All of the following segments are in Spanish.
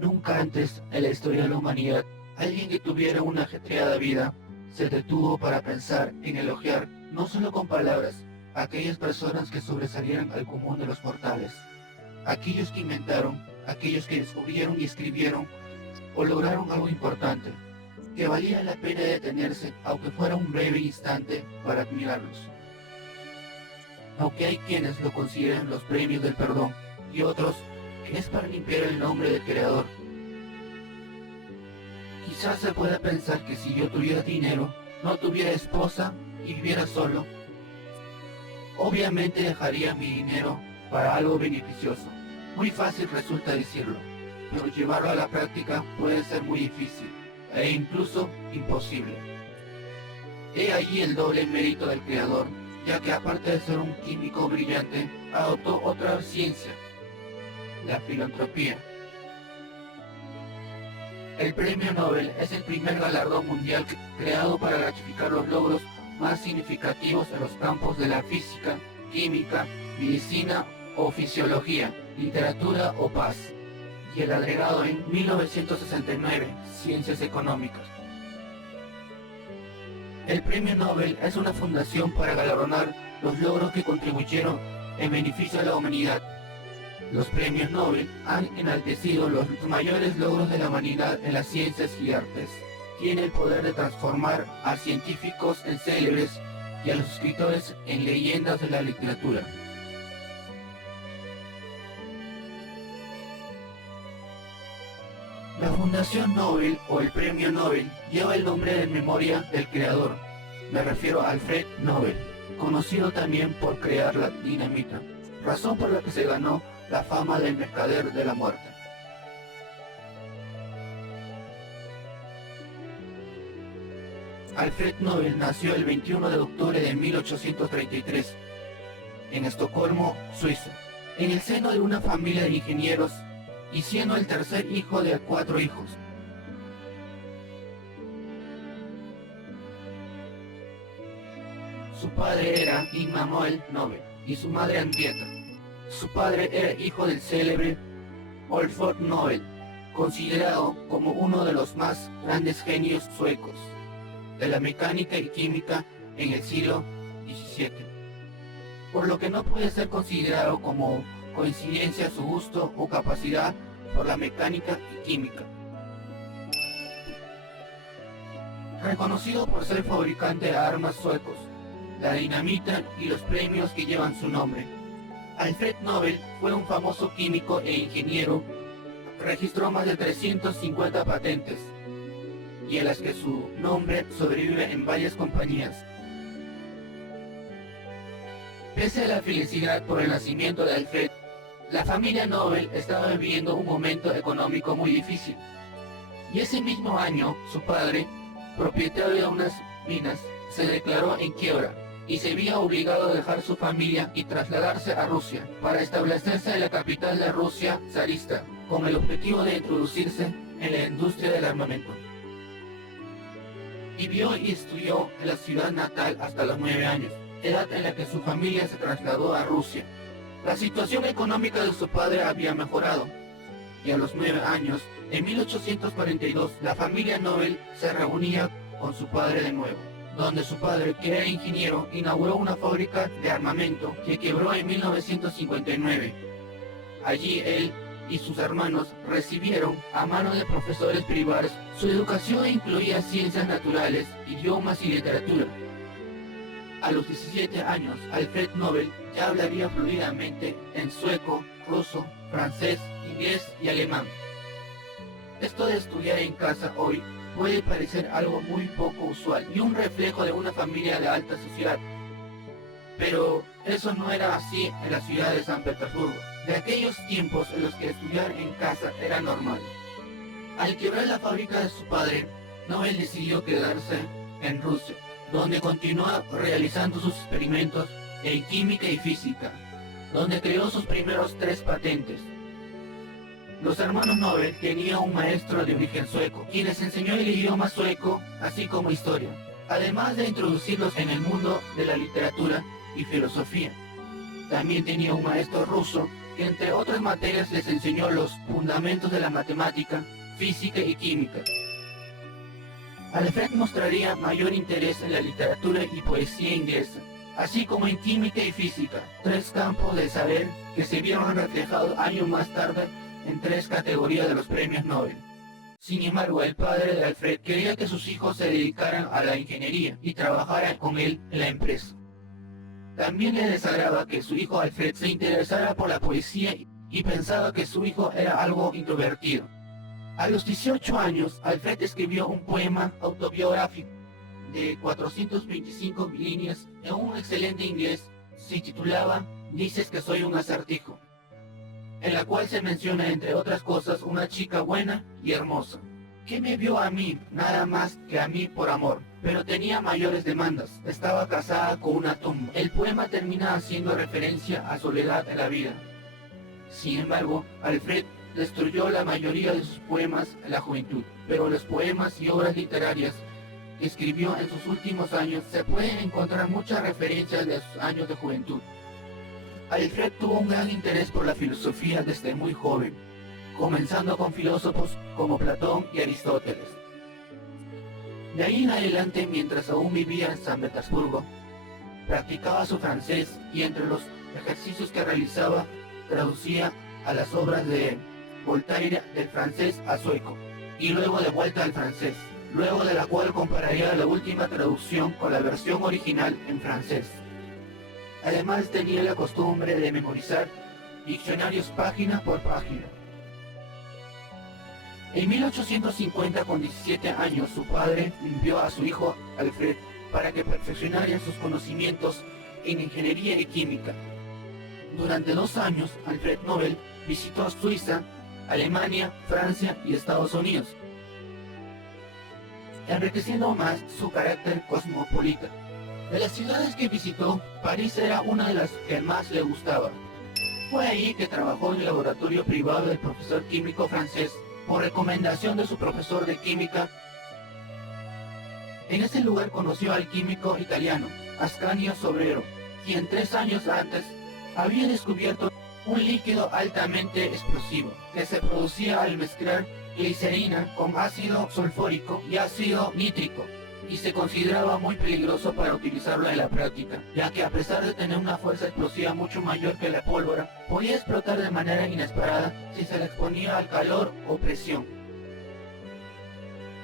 Nunca antes en la historia de la humanidad, alguien que tuviera una ajetreada vida se detuvo para pensar en elogiar, no solo con palabras, a aquellas personas que sobresalieran al común de los mortales. Aquellos que inventaron, aquellos que descubrieron y escribieron o lograron algo importante, que valía la pena detenerse, aunque fuera un breve instante, para admirarlos. Aunque hay quienes lo consideran los premios del perdón y otros que es para limpiar el nombre del creador. Quizás se pueda pensar que si yo tuviera dinero, no tuviera esposa y viviera solo, obviamente dejaría mi dinero para algo beneficioso. Muy fácil resulta decirlo, pero llevarlo a la práctica puede ser muy difícil e incluso imposible. He allí el doble mérito del creador, ya que aparte de ser un químico brillante, adoptó otra ciencia, la filantropía. El Premio Nobel es el primer galardón mundial creado para ratificar los logros más significativos en los campos de la física, química, medicina o fisiología, literatura o paz, y el agregado en 1969, Ciencias Económicas. El Premio Nobel es una fundación para galardonar los logros que contribuyeron en beneficio de la humanidad. Los premios Nobel han enaltecido los mayores logros de la humanidad en las ciencias y artes. Tiene el poder de transformar a científicos en célebres y a los escritores en leyendas de la literatura. La Fundación Nobel o el Premio Nobel lleva el nombre en memoria del creador. Me refiero a Alfred Nobel, conocido también por crear la dinamita, razón por la que se ganó la fama del mercader de la muerte. Alfred Nobel nació el 21 de octubre de 1833 en Estocolmo, Suiza, en el seno de una familia de ingenieros y siendo el tercer hijo de 4 hijos. Su padre era Immanuel Nobel y su madre Henrietta. Su padre era hijo del célebre Alfred Nobel, considerado como uno de los más grandes genios suecos de la mecánica y química en el siglo XVII, por lo que no puede ser considerado como coincidencia su gusto o capacidad por la mecánica y química. Reconocido por ser fabricante de armas suecos, la dinamita y los premios que llevan su nombre, Alfred Nobel fue un famoso químico e ingeniero. Registró más de 350 patentes y en las que su nombre sobrevive en varias compañías. Pese a la felicidad por el nacimiento de Alfred, la familia Nobel estaba viviendo un momento económico muy difícil. Y ese mismo año, su padre, propietario de unas minas, se declaró en quiebra y se veía obligado a dejar su familia y trasladarse a Rusia para establecerse en la capital de Rusia zarista, con el objetivo de introducirse en la industria del armamento. Vivió y estudió en la ciudad natal hasta los 9 años, edad en la que su familia se trasladó a Rusia. La situación económica de su padre había mejorado, y a los 9 años, en 1842, la familia Nobel se reunía con su padre de nuevo, donde su padre, que era ingeniero, inauguró una fábrica de armamento que quebró en 1959. Allí él y sus hermanos recibieron a manos de profesores privados. Su educación incluía ciencias naturales, idiomas y literatura. A los 17 años, Alfred Nobel ya hablaría fluidamente en sueco, ruso, francés, inglés y alemán. Esto de estudiar en casa hoy puede parecer algo muy poco usual y un reflejo de una familia de alta sociedad. Pero eso no era así en la ciudad de San Petersburgo, de aquellos tiempos en los que estudiar en casa era normal. Al quebrar la fábrica de su padre, Nobel decidió quedarse en Rusia, donde continuó realizando sus experimentos en química y física, donde creó sus primeros 3 patentes. Los hermanos Nobel tenían un maestro de origen sueco, quien les enseñó el idioma sueco, así como historia, además de introducirlos en el mundo de la literatura y filosofía. También tenía un maestro ruso que entre otras materias les enseñó los fundamentos de la matemática, física y química. Alfred mostraría mayor interés en la literatura y poesía inglesa, así como en química y física, tres campos de saber que se vieron reflejados años más tarde en tres categorías de los premios Nobel. Sin embargo, el padre de Alfred quería que sus hijos se dedicaran a la ingeniería y trabajaran con él en la empresa. También le desagradaba que su hijo Alfred se interesara por la poesía y pensaba que su hijo era algo introvertido. A los 18 años, Alfred escribió un poema autobiográfico de 425 líneas en un excelente inglés. Se titulaba "Dices que soy un acertijo", en la cual se menciona, entre otras cosas, una chica buena y hermosa, que me vio a mí, nada más que a mí por amor, pero tenía mayores demandas, estaba casada con una tumba. El poema termina haciendo referencia a soledad en la vida. Sin embargo, Alfred destruyó la mayoría de sus poemas en la juventud, pero los poemas y obras literarias que escribió en sus últimos años se pueden encontrar muchas referencias de sus años de juventud. Alfred tuvo un gran interés por la filosofía desde muy joven, comenzando con filósofos como Platón y Aristóteles. De ahí en adelante, mientras aún vivía en San Petersburgo, practicaba su francés y entre los ejercicios que realizaba, traducía a las obras de Voltaire del francés a sueco, y luego de vuelta al francés, luego de la cual compararía la última traducción con la versión original en francés. Además tenía la costumbre de memorizar diccionarios página por página. En 1850, con 17 años, su padre envió a su hijo Alfred para que perfeccionara sus conocimientos en ingeniería y química. Durante 2 años, Alfred Nobel visitó Suiza, Alemania, Francia y Estados Unidos, enriqueciendo más su carácter cosmopolita. De las ciudades que visitó, París era una de las que más le gustaba. Fue ahí que trabajó en el laboratorio privado del profesor químico francés, por recomendación de su profesor de química. En ese lugar conoció al químico italiano Ascanio Sobrero, quien 3 años antes había descubierto un líquido altamente explosivo que se producía al mezclar glicerina con ácido sulfúrico y ácido nítrico, y se consideraba muy peligroso para utilizarlo en la práctica, ya que a pesar de tener una fuerza explosiva mucho mayor que la pólvora, podía explotar de manera inesperada si se le exponía al calor o presión.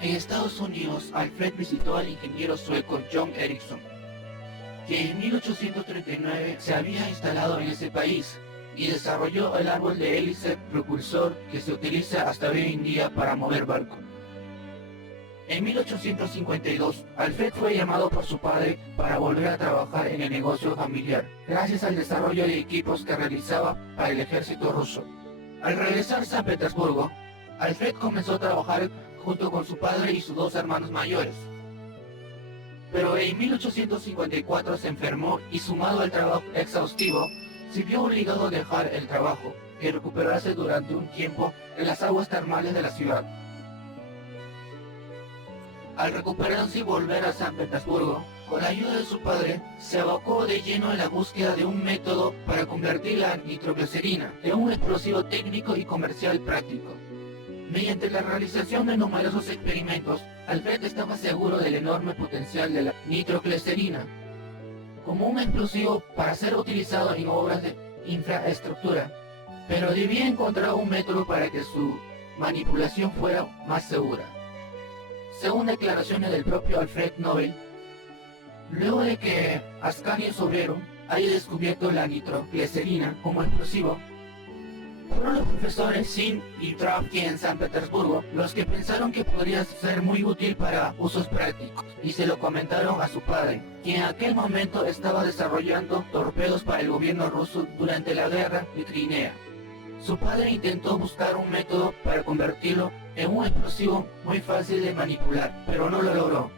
En Estados Unidos, Alfred visitó al ingeniero sueco John Ericsson, que en 1839 se había instalado en ese país y desarrolló el árbol de hélice propulsor que se utiliza hasta hoy en día para mover barcos. En 1852, Alfred fue llamado por su padre para volver a trabajar en el negocio familiar, gracias al desarrollo de equipos que realizaba para el ejército ruso. Al regresar a San Petersburgo, Alfred comenzó a trabajar junto con su padre y sus 2 hermanos mayores. Pero en 1854 se enfermó y, sumado al trabajo exhaustivo, se vio obligado a dejar el trabajo y recuperarse durante un tiempo en las aguas termales de la ciudad. Al recuperarse y volver a San Petersburgo, con la ayuda de su padre, se abocó de lleno en la búsqueda de un método para convertir la nitroglicerina en un explosivo técnico y comercial práctico. Mediante la realización de numerosos experimentos, Alfred estaba seguro del enorme potencial de la nitroglicerina como un explosivo para ser utilizado en obras de infraestructura, pero debía encontrar un método para que su manipulación fuera más segura. Según declaraciones del propio Alfred Nobel, luego de que Ascanio Sobrero haya descubierto la nitroglicerina como explosivo, fueron los profesores Sim y Travsky en San Petersburgo los que pensaron que podría ser muy útil para usos prácticos, y se lo comentaron a su padre, quien en aquel momento estaba desarrollando torpedos para el gobierno ruso durante la guerra de Crimea. Su padre intentó buscar un método para convertirlo en un explosivo muy fácil de manipular, pero no lo logró.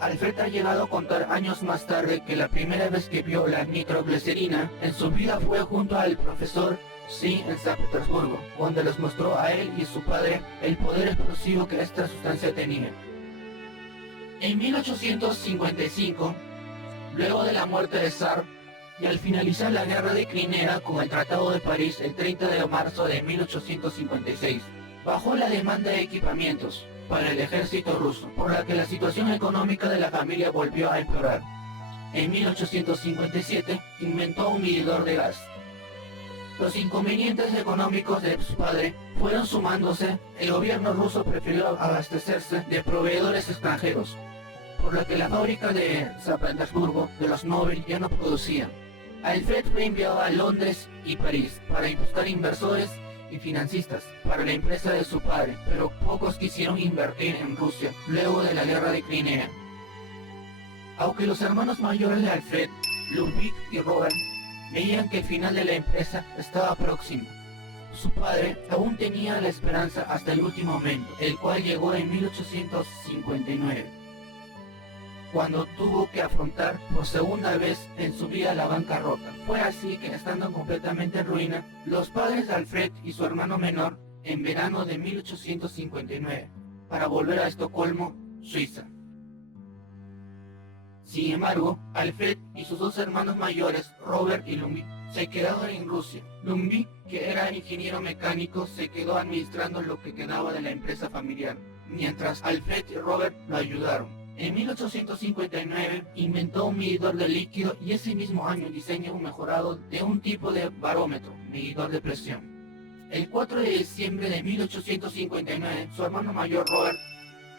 Alfred ha llegado a contar años más tarde que la primera vez que vio la nitroglicerina en su vida fue junto al profesor Sim en San Petersburgo, donde les mostró a él y a su padre el poder explosivo que esta sustancia tenía. En 1855, luego de la muerte de Zar, Y al finalizar la guerra de Crimea con el Tratado de París el 30 de marzo de 1856, bajó la demanda de equipamientos para el ejército ruso, por la que la situación económica de la familia volvió a empeorar. En 1857 inventó un medidor de gas. Los inconvenientes económicos de su padre fueron sumándose. El gobierno ruso prefirió abastecerse de proveedores extranjeros, por lo que la fábrica de San Petersburgo de los Nobel ya no producía. Alfred fue enviado a Londres y París para buscar inversores y financistas para la empresa de su padre, pero pocos quisieron invertir en Rusia luego de la guerra de Crimea. Aunque los hermanos mayores de Alfred, Ludwig y Robert, veían que el final de la empresa estaba próximo, su padre aún tenía la esperanza hasta el último momento, el cual llegó en 1859, cuando tuvo que afrontar por segunda vez en su vida la bancarrota. Fue así que, estando completamente en ruina, los padres de Alfred y su hermano menor, en verano de 1859, para volver a Estocolmo, Suiza. Sin embargo, Alfred y sus dos hermanos mayores, Robert y Ludwig, se quedaron en Rusia. Ludwig, que era ingeniero mecánico, se quedó administrando lo que quedaba de la empresa familiar, mientras Alfred y Robert lo ayudaron. En 1859 inventó un medidor de líquido y ese mismo año diseñó un mejorado de un tipo de barómetro, medidor de presión. El 4 de diciembre de 1859, su hermano mayor Robert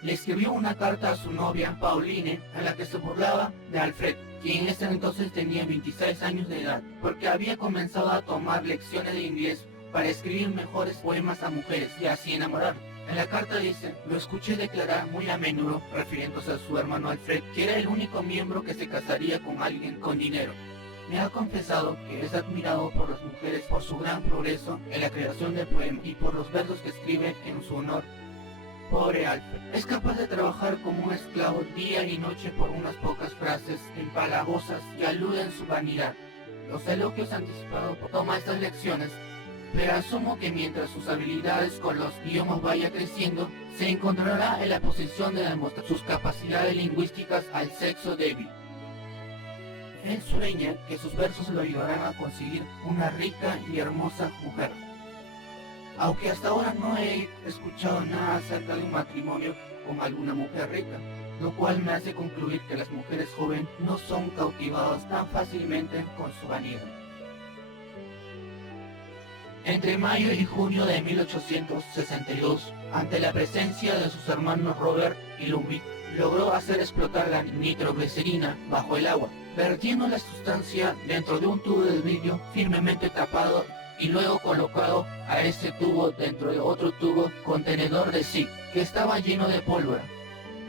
le escribió una carta a su novia, Pauline, en la que se burlaba de Alfred, quien en ese entonces tenía 26 años de edad, porque había comenzado a tomar lecciones de inglés para escribir mejores poemas a mujeres y así enamorar. En la carta dice: lo escuché declarar muy a menudo, refiriéndose a su hermano Alfred, que era el único miembro que se casaría con alguien con dinero. Me ha confesado que es admirado por las mujeres por su gran progreso en la creación de poemas y por los versos que escribe en su honor. Pobre Alfred, es capaz de trabajar como un esclavo día y noche por unas pocas frases empalagosas que aluden su vanidad. Los elogios anticipados toma estas lecciones, pero asumo que mientras sus habilidades con los idiomas vaya creciendo, se encontrará en la posición de demostrar sus capacidades lingüísticas al sexo débil. Él sueña que sus versos lo ayudarán a conseguir una rica y hermosa mujer. Aunque hasta ahora no he escuchado nada acerca de un matrimonio con alguna mujer rica, lo cual me hace concluir que las mujeres jóvenes no son cautivadas tan fácilmente con su vanidad. Entre mayo y junio de 1862, ante la presencia de sus hermanos Robert y Ludwig, logró hacer explotar la nitroglicerina bajo el agua, vertiendo la sustancia dentro de un tubo de vidrio firmemente tapado y luego colocado a ese tubo dentro de otro tubo contenedor de zinc que estaba lleno de pólvora.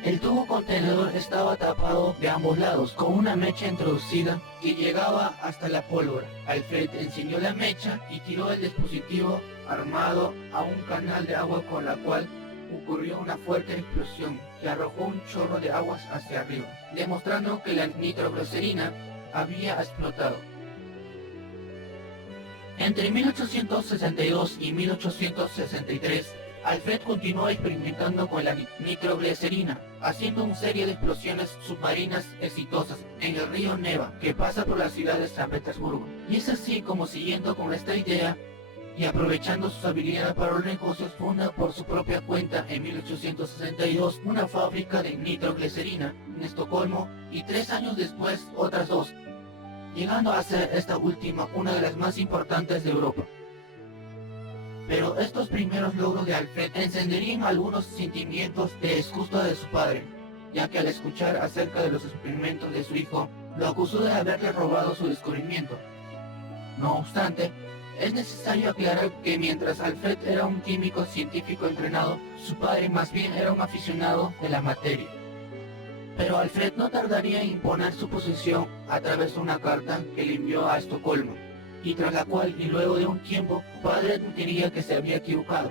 El tubo contenedor estaba tapado de ambos lados con una mecha introducida que llegaba hasta la pólvora. Alfred encendió la mecha y tiró el dispositivo armado a un canal de agua, con la cual ocurrió una fuerte explosión que arrojó un chorro de aguas hacia arriba, demostrando que la nitroglicerina había explotado. Entre 1862 y 1863, Alfred continuó experimentando con la nitroglicerina, haciendo una serie de explosiones submarinas exitosas en el río Neva, que pasa por la ciudad de San Petersburgo. Y es así como, siguiendo con esta idea y aprovechando sus habilidades para los negocios, funda por su propia cuenta en 1862 una fábrica de nitroglicerina en Estocolmo y 3 años después otras 2, llegando a ser esta última una de las más importantes de Europa. Pero estos primeros logros de Alfred encenderían algunos sentimientos de disgusto de su padre, ya que al escuchar acerca de los experimentos de su hijo, lo acusó de haberle robado su descubrimiento. No obstante, es necesario aclarar que mientras Alfred era un químico científico entrenado, su padre más bien era un aficionado de la materia. Pero Alfred no tardaría en imponer su posición a través de una carta que le envió a Estocolmo, y tras la cual, y luego de un tiempo, su padre admitiría que se había equivocado.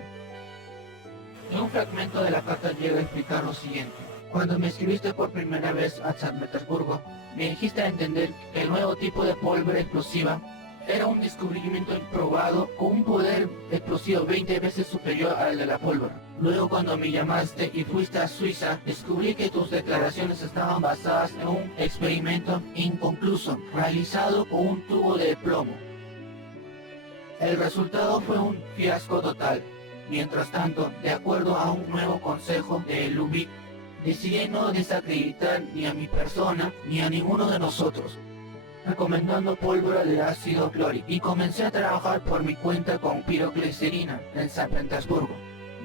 En un fragmento de la carta llega a explicar lo siguiente: cuando me escribiste por primera vez a San Petersburgo, me dijiste a entender que el nuevo tipo de pólvora explosiva era un descubrimiento improbado con un poder explosivo 20 veces superior al de la pólvora. Luego, cuando me llamaste y fuiste a Suiza, descubrí que tus declaraciones estaban basadas en un experimento inconcluso realizado con un tubo de plomo. El resultado fue un fiasco total. Mientras tanto, de acuerdo a un nuevo consejo de Lubick, decidí no desacreditar ni a mi persona ni a ninguno de nosotros, recomendando pólvora de ácido clorhídrico, y comencé a trabajar por mi cuenta con piroglicerina en San Petersburgo.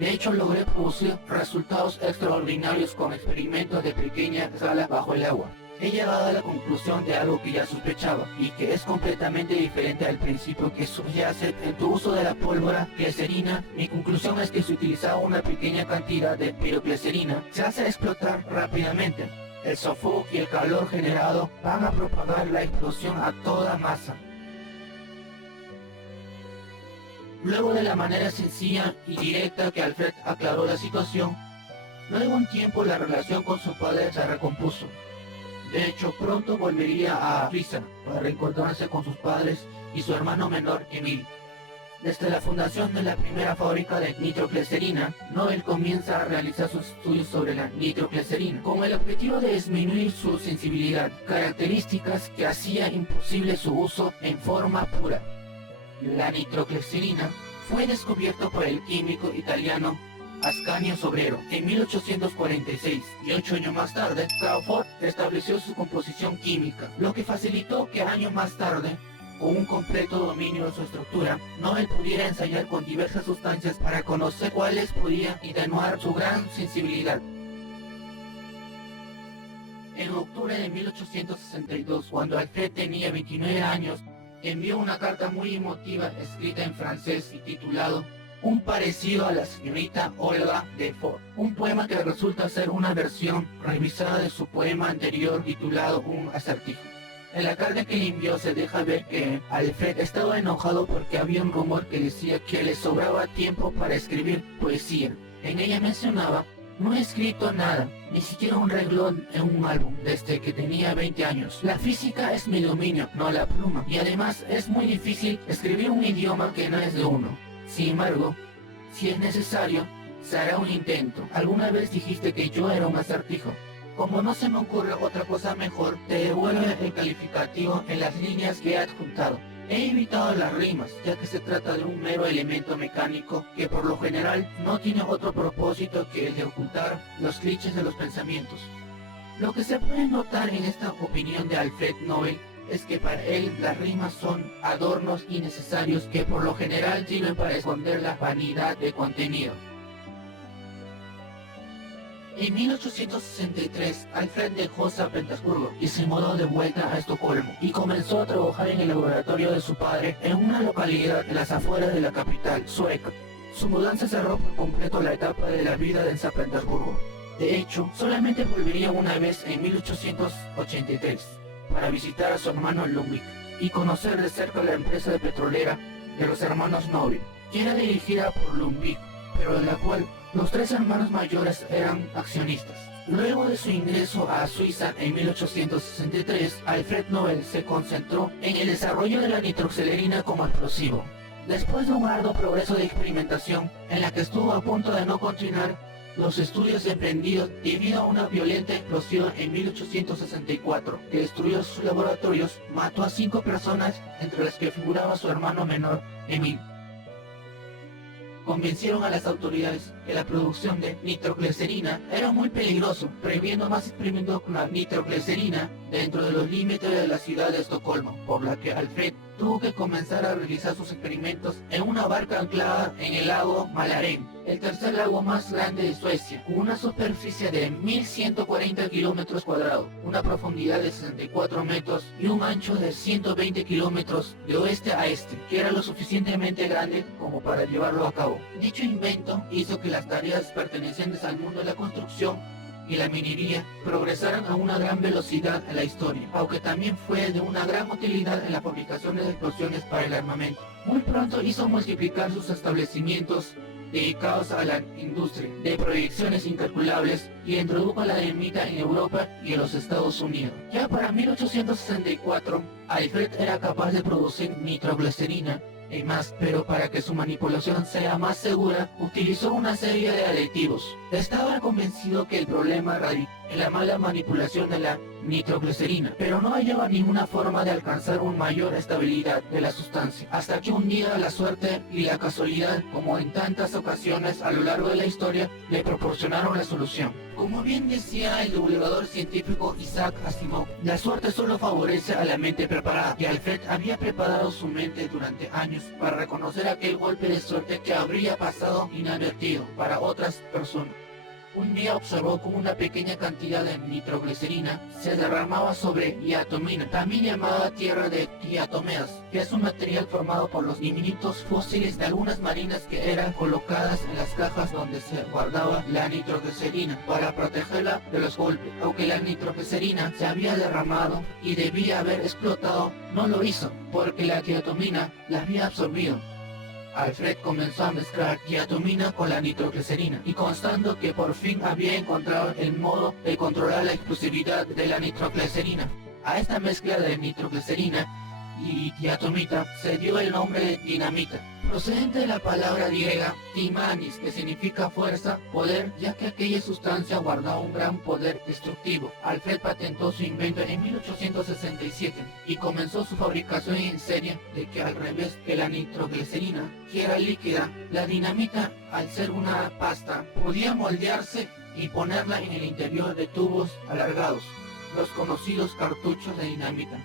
De hecho, logré producir resultados extraordinarios con experimentos de pequeña escala bajo el agua. He llegado a la conclusión de algo que ya sospechaba, y que es completamente diferente al principio que subyace en tu uso de la pólvora glicerina. Mi conclusión es que si utilizaba una pequeña cantidad de piroglicerina, se hace explotar rápidamente. El sofoco y el calor generado van a propagar la explosión a toda masa. Luego de la manera sencilla y directa que Alfred aclaró la situación, luego de un tiempo la relación con su padre se recompuso. De hecho, pronto volvería a Suiza para reencontrarse con sus padres y su hermano menor, Emil. Desde la fundación de la primera fábrica de nitroglicerina, Nobel comienza a realizar sus estudios sobre la nitroglicerina, con el objetivo de disminuir su sensibilidad, características que hacía imposible su uso en forma pura. La nitroglicerina fue descubierto por el químico italiano Ascanio Sobrero en 1846, y 8 años más tarde, Crawford estableció su composición química, lo que facilitó que años más tarde, con un completo dominio de su estructura, Nobel pudiera ensayar con diversas sustancias para conocer cuáles podían atenuar su gran sensibilidad. En octubre de 1862, cuando Alfred tenía 29 años, envió una carta muy emotiva escrita en francés y titulado Un parecido a la señorita Olga de Ford, un poema que resulta ser una versión revisada de su poema anterior titulado Un acertijo. En la carta que le envió se deja ver que Alfred estaba enojado porque había un rumor que decía que le sobraba tiempo para escribir poesía. En ella mencionaba: no he escrito nada, ni siquiera un renglón en un álbum, desde que tenía 20 años. La física es mi dominio, no la pluma, y además es muy difícil escribir un idioma que no es de uno. Sin embargo, si es necesario, se hará un intento. Alguna vez dijiste que yo era un acertijo. Como no se me ocurre otra cosa mejor, te devuelvo el calificativo en las líneas que he adjuntado. He evitado las rimas, ya que se trata de un mero elemento mecánico que por lo general no tiene otro propósito que el de ocultar los clichés de los pensamientos. Lo que se puede notar en esta opinión de Alfred Nobel es que para él las rimas son adornos innecesarios que por lo general sirven para esconder la vanidad de contenido. En 1863, Alfred dejó San Petersburgo y se mudó de vuelta a Estocolmo y comenzó a trabajar en el laboratorio de su padre en una localidad en las afueras de la capital sueca. Su mudanza cerró por completo la etapa de la vida en San Petersburgo. De hecho, solamente volvería una vez en 1883 para visitar a su hermano Ludwig y conocer de cerca la empresa petrolera de los hermanos Nobel, que era dirigida por Ludwig, pero de la cual los 3 hermanos mayores eran accionistas. Luego de su ingreso a Suiza en 1863, Alfred Nobel se concentró en el desarrollo de la nitroglicerina como explosivo. Después de un arduo progreso de experimentación, en la que estuvo a punto de no continuar los estudios emprendidos debido a una violenta explosión en 1864 que destruyó sus laboratorios, mató a 5 personas, entre las que figuraba su hermano menor, Emil. Convencieron a las autoridades que la producción de nitroglicerina era muy peligroso, prohibiendo más experimentos con la nitroglicerina dentro de los límites de la ciudad de Estocolmo, por la que Alfred tuvo que comenzar a realizar sus experimentos en una barca anclada en el lago Mälaren, el tercer lago más grande de Suecia, con una superficie de 1.140 kilómetros cuadrados, una profundidad de 64 metros y un ancho de 120 kilómetros de oeste a este, que era lo suficientemente grande como para llevarlo a cabo. Dicho invento hizo que las tareas pertenecientes al mundo de la construcción y la minería progresaron a una gran velocidad en la historia, aunque también fue de una gran utilidad en la fabricación de explosiones para el armamento. Muy pronto hizo multiplicar sus establecimientos dedicados a la industria de proyecciones incalculables y introdujo la dinamita en Europa y en los Estados Unidos. Ya para 1864, Alfred era capaz de producir nitroglicerina y más, pero para que su manipulación sea más segura, utilizó una serie de aditivos. Estaba convencido que el problema radicaba en la mala manipulación de la nitroglicerina, pero no hallaba ninguna forma de alcanzar una mayor estabilidad de la sustancia, hasta que un día la suerte y la casualidad, como en tantas ocasiones a lo largo de la historia, le proporcionaron la solución. Como bien decía el divulgador científico Isaac Asimov, la suerte solo favorece a la mente preparada, y Alfred había preparado su mente durante años para reconocer aquel golpe de suerte que habría pasado inadvertido para otras personas. Un día observó cómo una pequeña cantidad de nitroglicerina se derramaba sobre diatomina, también llamada tierra de diatomeas, que es un material formado por los diminutos fósiles de algunas marinas que eran colocadas en las cajas donde se guardaba la nitroglicerina para protegerla de los golpes. Aunque la nitroglicerina se había derramado y debía haber explotado, no lo hizo, porque la diatomina la había absorbido. Alfred comenzó a mezclar diatomina con la nitroglicerina y constando que por fin había encontrado el modo de controlar la explosividad de la nitroglicerina. A esta mezcla de nitroglicerina y diatomita se dio el nombre de dinamita, procedente de la palabra griega timanis, que significa fuerza, poder, ya que aquella sustancia guardaba un gran poder destructivo. Alfred patentó su invento en 1867 y comenzó su fabricación en serie, de que al revés que la nitroglicerina, que era líquida, la dinamita, al ser una pasta, podía moldearse y ponerla en el interior de tubos alargados, los conocidos cartuchos de dinamita.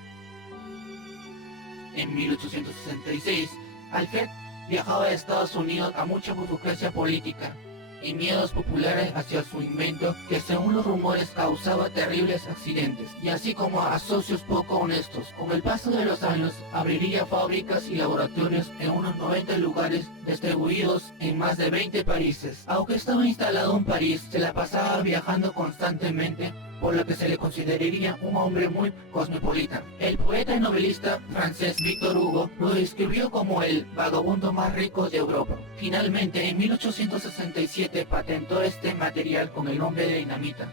En 1866, Alfred viajaba a Estados Unidos a mucha burocracia política y miedos populares hacia su invento, que según los rumores causaba terribles accidentes, y así como a socios poco honestos. Con el paso de los años abriría fábricas y laboratorios en unos 90 lugares distribuidos en más de 20 países. Aunque estaba instalado en París, se la pasaba viajando constantemente, por lo que se le consideraría un hombre muy cosmopolita. El poeta y novelista francés Victor Hugo lo describió como el vagabundo más rico de Europa. Finalmente, en 1867 patentó este material con el nombre de dinamita.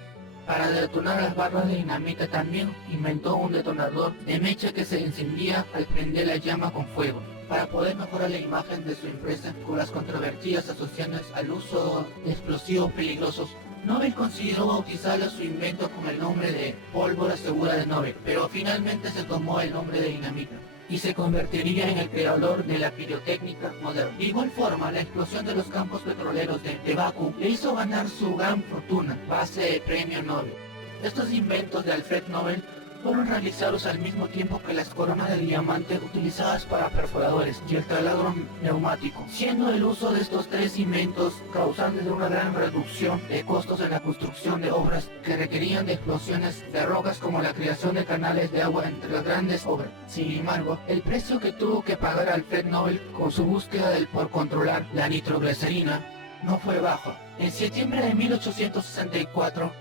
Para detonar las barras de dinamita también inventó un detonador de mecha que se encendía al prender la llama con fuego. Para poder mejorar la imagen de su empresa con las controvertidas asociadas al uso de explosivos peligrosos, Nobel consideró bautizar a su invento con el nombre de pólvora segura de Nobel, pero finalmente se tomó el nombre de dinamita y se convertiría en el creador de la pirotécnica moderna. De igual forma, la explosión de los campos petroleros de Bakú le hizo ganar su gran fortuna, base de premio Nobel. Estos inventos de Alfred Nobel fueron realizados al mismo tiempo que las coronas de diamante utilizadas para perforadores y el taladro neumático, siendo el uso de estos tres inventos causantes de una gran reducción de costos en la construcción de obras que requerían de explosiones de rocas, como la creación de canales de agua entre las grandes obras. Sin embargo, el precio que tuvo que pagar Alfred Nobel con su búsqueda por controlar la nitroglicerina no fue bajo. En septiembre de 1864,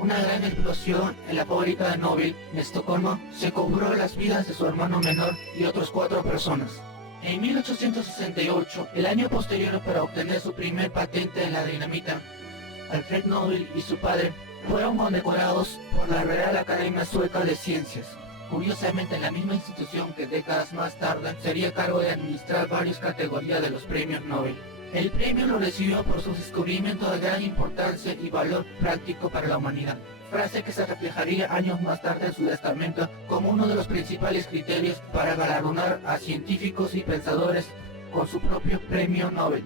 una gran explosión en la fábrica de Nobel en Estocolmo se cobró las vidas de su hermano menor y otras 4 personas. En 1868, el año posterior para obtener su primer patente en la dinamita, Alfred Nobel y su padre fueron condecorados por la Real Academia Sueca de Ciencias. Curiosamente, la misma institución que décadas más tarde sería cargo de administrar varias categorías de los premios Nobel. El premio lo recibió por sus descubrimientos de gran importancia y valor práctico para la humanidad, frase que se reflejaría años más tarde en su testamento como uno de los principales criterios para galardonar a científicos y pensadores con su propio premio Nobel.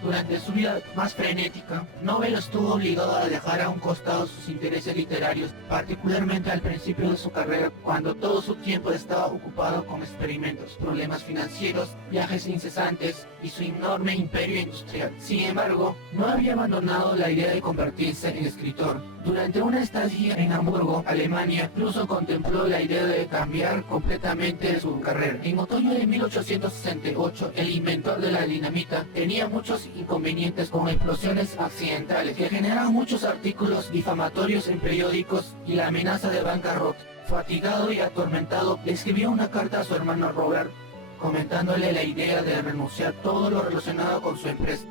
Durante su vida más frenética, Nobel estuvo obligado a dejar a un costado sus intereses literarios, particularmente al principio de su carrera, cuando todo su tiempo estaba ocupado con experimentos, problemas financieros, viajes incesantes y su enorme imperio industrial. Sin embargo, no había abandonado la idea de convertirse en escritor. Durante una estadía en Hamburgo, Alemania, incluso contempló la idea de cambiar completamente su carrera. En otoño de 1868, el inventor de la dinamita tenía muchos inconvenientes con explosiones accidentales que generaban muchos artículos difamatorios en periódicos y la amenaza de bancarrota. Fatigado y atormentado, le escribió una carta a su hermano Robert, comentándole la idea de renunciar todo lo relacionado con su empresa.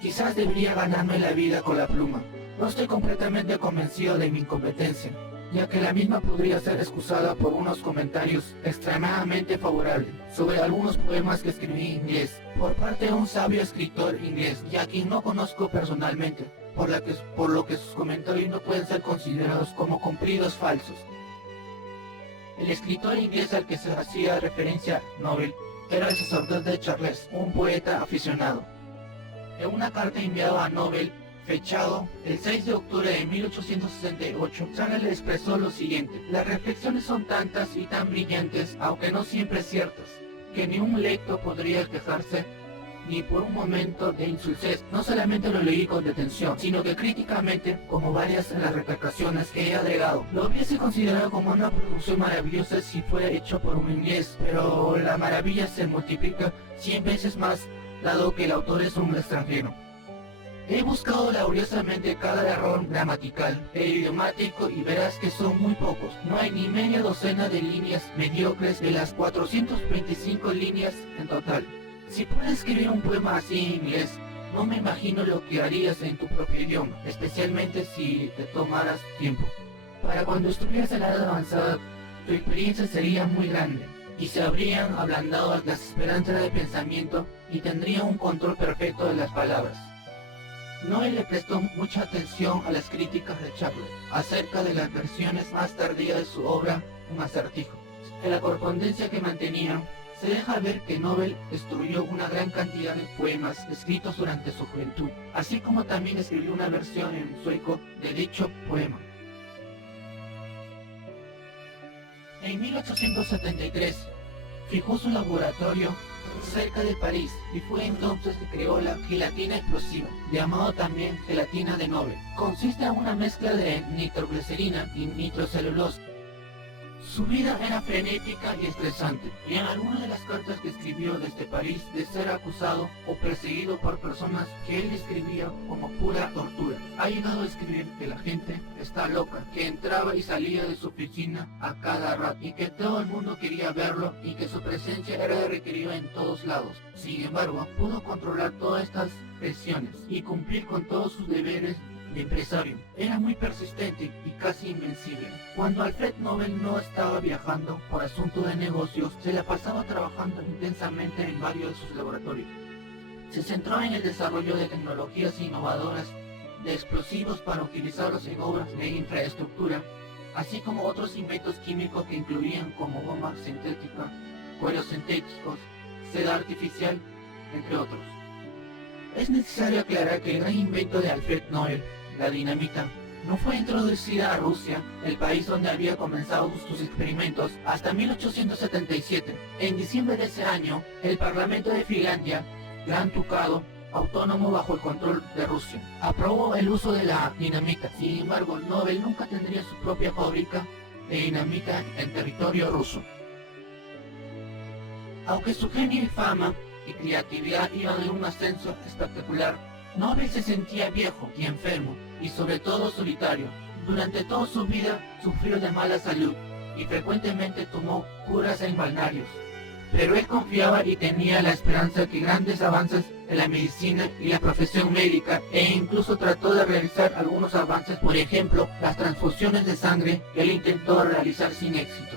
Quizás debería ganarme la vida con la pluma. No estoy completamente convencido de mi incompetencia, ya que la misma podría ser excusada por unos comentarios extremadamente favorables sobre algunos poemas que escribí en inglés por parte de un sabio escritor inglés, y a quien no conozco personalmente, por lo que sus comentarios no pueden ser considerados como cumplidos falsos. El escritor inglés al que se hacía referencia Nobel era el sacerdote Charles, un poeta aficionado. En una carta enviada a Nobel, fechado el 6 de octubre de 1868, Charles le expresó lo siguiente: las reflexiones son tantas y tan brillantes, aunque no siempre ciertas, que ni un lector podría quejarse ni por un momento de insulsez. No solamente lo leí con detención, sino que críticamente, como varias en las repercusiones que he agregado. Lo hubiese considerado como una producción maravillosa si fuera hecho por un inglés, pero la maravilla se multiplica 100 veces más, dado que el autor es un extranjero. He buscado laboriosamente cada error gramatical e idiomático y verás que son muy pocos. No hay ni media docena de líneas mediocres de las 425 líneas en total. Si puedes escribir un poema así en inglés, no me imagino lo que harías en tu propio idioma, especialmente si te tomaras tiempo. Para cuando estuvieras en la edad avanzada, tu experiencia sería muy grande, y se habrían ablandado las esperanzas de pensamiento y tendría un control perfecto de las palabras. Noel le prestó mucha atención a las críticas de Chaplin acerca de las versiones más tardías de su obra Un acertijo. En la correspondencia que mantenían, se deja ver que Nobel destruyó una gran cantidad de poemas escritos durante su juventud, así como también escribió una versión en sueco de dicho poema. En 1873, fijó su laboratorio cerca de París y fue entonces que creó la gelatina explosiva, llamado también gelatina de Nobel. Consiste en una mezcla de nitroglicerina y nitrocelulosa. Su vida era frenética y estresante, y en algunas de las cartas que escribió desde París de ser acusado o perseguido por personas que él describía como pura tortura. Ha llegado a escribir que la gente está loca, que entraba y salía de su oficina a cada rato, y que todo el mundo quería verlo y que su presencia era requerida en todos lados. Sin embargo, pudo controlar todas estas presiones y cumplir con todos sus deberes de empresario. Era muy persistente y casi invencible. Cuando Alfred Nobel no estaba viajando por asuntos de negocios, se la pasaba trabajando intensamente en varios de sus laboratorios. Se centró en el desarrollo de tecnologías innovadoras de explosivos para utilizarlos en obras de infraestructura, así como otros inventos químicos que incluían como goma sintética, cueros sintéticos, seda artificial, entre otros. Es necesario aclarar que el gran invento de Alfred Nobel, la dinamita, no fue introducida a Rusia, el país donde había comenzado sus experimentos, hasta 1877. En diciembre de ese año, el Parlamento de Finlandia, Gran Ducado, autónomo bajo el control de Rusia, aprobó el uso de la dinamita. Sin embargo, Nobel nunca tendría su propia fábrica de dinamita en territorio ruso. Aunque su genio y fama y creatividad iban en un ascenso espectacular, Nobel se sentía viejo y enfermo, y sobre todo solitario. Durante toda su vida sufrió de mala salud, y frecuentemente tomó curas en balnearios. Pero él confiaba y tenía la esperanza que grandes avances en la medicina y la profesión médica, e incluso trató de realizar algunos avances, por ejemplo, las transfusiones de sangre que él intentó realizar sin éxito.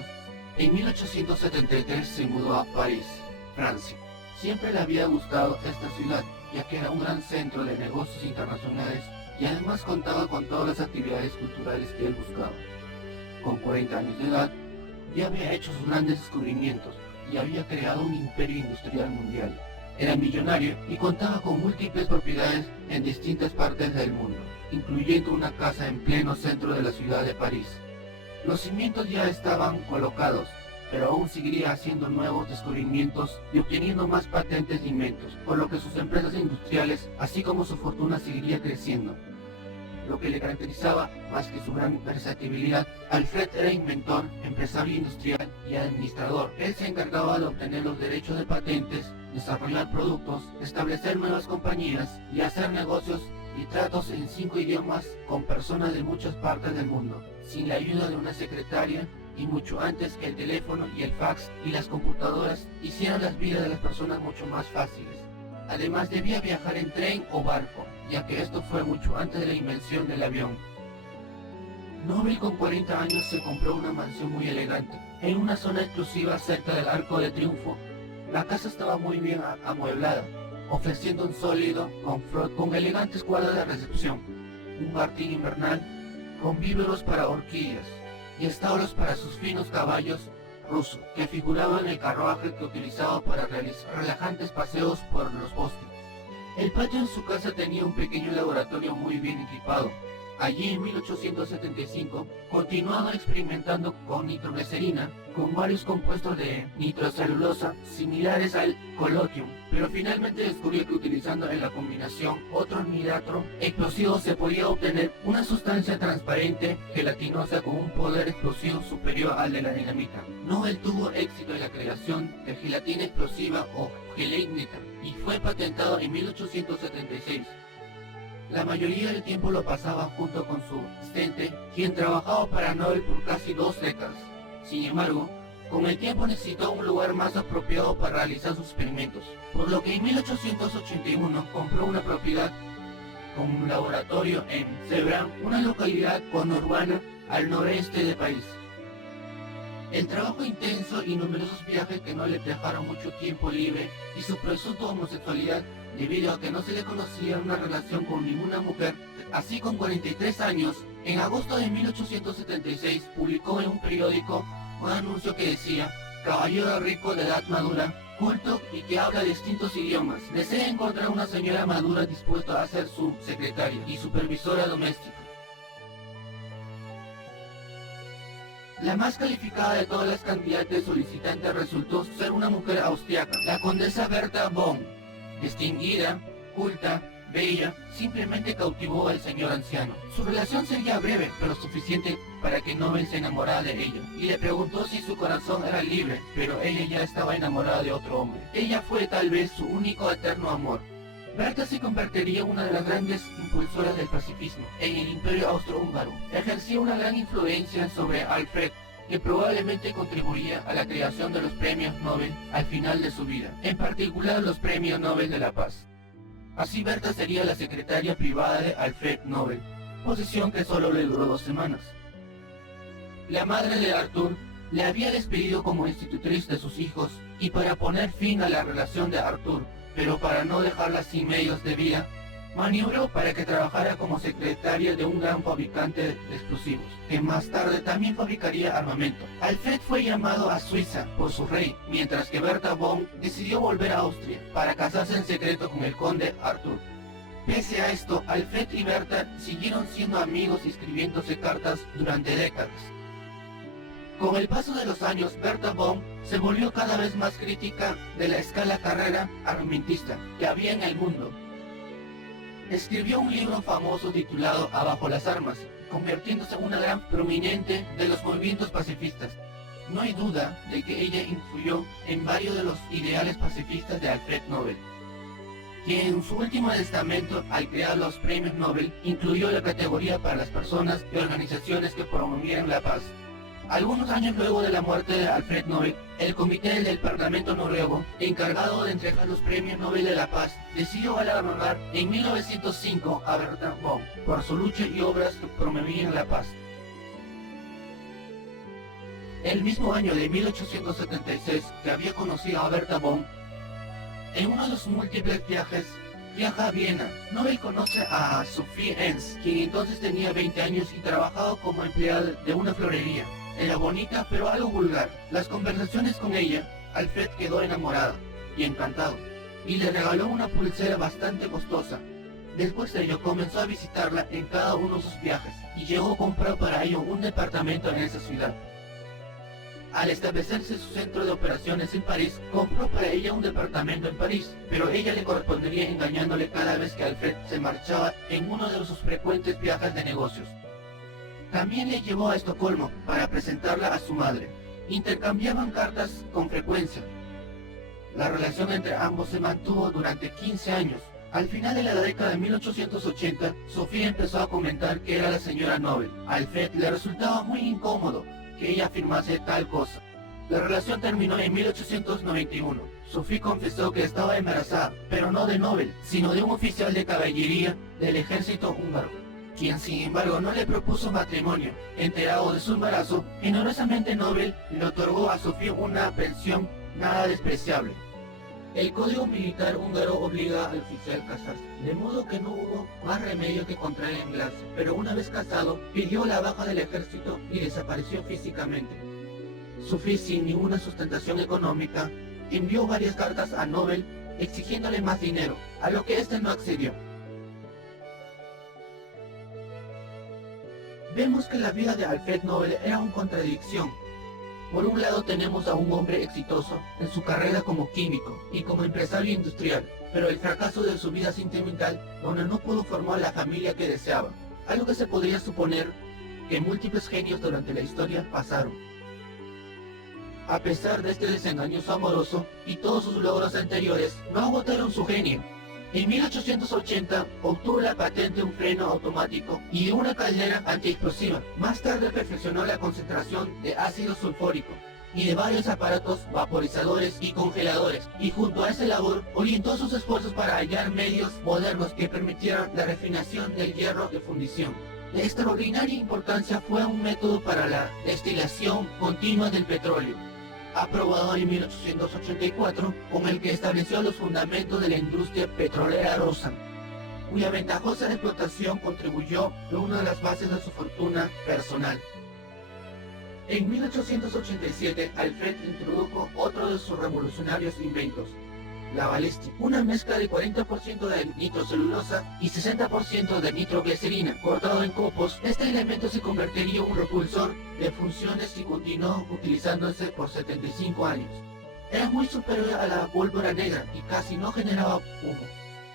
En 1873 se mudó a París, Francia. Siempre le había gustado esta ciudad, ya que era un gran centro de negocios internacionales y además contaba con todas las actividades culturales que él buscaba. Con 40 años de edad, ya había hecho sus grandes descubrimientos y había creado un imperio industrial mundial. Era millonario y contaba con múltiples propiedades en distintas partes del mundo, incluyendo una casa en pleno centro de la ciudad de París. Los cimientos ya estaban colocados, pero aún seguiría haciendo nuevos descubrimientos y obteniendo más patentes e inventos, por lo que sus empresas industriales, así como su fortuna, seguiría creciendo. Lo que le caracterizaba, más que su gran versatilidad, Alfred era inventor, empresario industrial y administrador. Él se encargaba de obtener los derechos de patentes, desarrollar productos, establecer nuevas compañías y hacer negocios y tratos en 5 idiomas con personas de muchas partes del mundo, sin la ayuda de una secretaria, y mucho antes que el teléfono y el fax y las computadoras hicieron las vidas de las personas mucho más fáciles. Además, debía viajar en tren o barco, ya que esto fue mucho antes de la invención del avión. Nobel con 40 años se compró una mansión muy elegante, en una zona exclusiva cerca del Arco de Triunfo. La casa estaba muy bien amueblada, ofreciendo un sólido confort con elegantes cuadros de recepción, un jardín invernal con víveros para orquídeas y establos para sus finos caballos rusos, que figuraban en el carruaje que utilizaba para realizar relajantes paseos por los bosques. El patio en su casa tenía un pequeño laboratorio muy bien equipado. Allí en 1875 continuaba experimentando con nitroglicerina, con varios compuestos de nitrocelulosa similares al colodium, pero finalmente descubrió que utilizando en la combinación otro nitro explosivo se podía obtener una sustancia transparente gelatinosa con un poder explosivo superior al de la dinamita. Nobel tuvo éxito en la creación de gelatina explosiva o geleignita y fue patentado en 1876. La mayoría del tiempo lo pasaba junto con su asistente, quien trabajaba para Nobel por casi 2 décadas. Sin embargo, con el tiempo necesitó un lugar más apropiado para realizar sus experimentos, por lo que en 1881 compró una propiedad con un laboratorio en Sebran, una localidad conurbana al noreste del país. El trabajo intenso y numerosos viajes que no le dejaron mucho tiempo libre y su presunta homosexualidad debido a que no se le conocía una relación con ninguna mujer. Así, con 43 años, en agosto de 1876 publicó en un periódico un anuncio que decía: caballero rico de edad madura, culto y que habla distintos idiomas, desea encontrar una señora madura dispuesta a ser su secretaria y supervisora doméstica. La más calificada de todas las candidatas solicitantes resultó ser una mujer austriaca, la condesa Bertha von. Distinguida, culta, bella, simplemente cautivó al señor anciano. Su relación sería breve, pero suficiente para que Nobel se enamorara de ella, y le preguntó si su corazón era libre, pero ella ya estaba enamorada de otro hombre. Ella fue tal vez su único eterno amor. Bertha se convertiría en una de las grandes impulsoras del pacifismo en el Imperio Austrohúngaro. Ejercía una gran influencia sobre Alfred, que probablemente contribuiría a la creación de los premios Nobel al final de su vida, en particular los premios Nobel de la Paz. Así Bertha sería la secretaria privada de Alfred Nobel, posición que solo le duró 2 semanas. La madre de Arthur le había despedido como institutriz de sus hijos y para poner fin a la relación de Arthur, pero para no dejarla sin medios de vida, maniobró para que trabajara como secretaria de un gran fabricante de explosivos, que más tarde también fabricaría armamento. Alfred fue llamado a Suiza por su rey, mientras que Bertha von decidió volver a Austria para casarse en secreto con el conde Arthur. Pese a esto, Alfred y Bertha siguieron siendo amigos y escribiéndose cartas durante décadas. Con el paso de los años, Bertha von se volvió cada vez más crítica de la escala carrera armamentista que había en el mundo. Escribió un libro famoso titulado Abajo las armas, convirtiéndose en una gran prominente de los movimientos pacifistas. No hay duda de que ella influyó en varios de los ideales pacifistas de Alfred Nobel, quien en su último testamento, al crear los premios Nobel, incluyó la categoría para las personas y organizaciones que promovieran la paz. Algunos años luego de la muerte de Alfred Nobel, el comité del Parlamento noruego, encargado de entregar los premios Nobel de la Paz, decidió galardar en 1905 a Bertha von por su lucha y obras que promovían la paz. El mismo año de 1876 que había conocido a Bertha von, en uno de sus múltiples viajes, viaja a Viena. Nobel conoce a Sophie Ernst, quien entonces tenía 20 años y trabajaba como empleada de una florería. Era bonita pero algo vulgar. Las conversaciones con ella, Alfred quedó enamorado y encantado, y le regaló una pulsera bastante costosa. Después de ello comenzó a visitarla en cada uno de sus viajes, y llegó a comprar para ello un departamento en esa ciudad. Al establecerse su centro de operaciones en París, compró para ella un departamento en París, pero ella le correspondería engañándole cada vez que Alfred se marchaba en uno de sus frecuentes viajes de negocios. También le llevó a Estocolmo para presentarla a su madre. Intercambiaban cartas con frecuencia. La relación entre ambos se mantuvo durante 15 años. Al final de la década de 1880, Sofía empezó a comentar que era la señora Nobel. A Alfred le resultaba muy incómodo que ella afirmase tal cosa. La relación terminó en 1891. Sophie confesó que estaba embarazada, pero no de Nobel, sino de un oficial de caballería del ejército húngaro. quien sin embargo no le propuso matrimonio. Enterado de su embarazo, generosamente Nobel le otorgó a Sofía una pensión nada despreciable. El código militar húngaro obliga al oficial a casarse, de modo que no hubo más remedio que contraer el enlace, pero una vez casado, pidió la baja del ejército y desapareció físicamente. Sofía, sin ninguna sustentación económica, envió varias cartas a Nobel exigiéndole más dinero, a lo que éste no accedió. Vemos que la vida de Alfred Nobel era una contradicción. Por un lado tenemos a un hombre exitoso en su carrera como químico y como empresario industrial, pero el fracaso de su vida sentimental, donde no pudo formar la familia que deseaba, algo que se podría suponer que múltiples genios durante la historia pasaron. A pesar de este desengañoso amoroso y todos sus logros anteriores, no agotaron su genio. En 1880 obtuvo la patente de un freno automático y de una caldera antiexplosiva. Más tarde perfeccionó la concentración de ácido sulfúrico y de varios aparatos vaporizadores y congeladores, y junto a esa labor orientó sus esfuerzos para hallar medios modernos que permitieran la refinación del hierro de fundición. De extraordinaria importancia fue un método para la destilación continua del petróleo, aprobado en 1884, con el que estableció los fundamentos de la industria petrolera rusa, cuya ventajosa explotación contribuyó a una de las bases de su fortuna personal. En 1887, Alfred introdujo otro de sus revolucionarios inventos, la balística, una mezcla de 40% de nitrocelulosa y 60% de nitroglicerina cortado en copos. Este elemento se convertiría en un propulsor de funciones y continuó utilizándose por 75 años. Era muy superior a la pólvora negra y casi no generaba humo.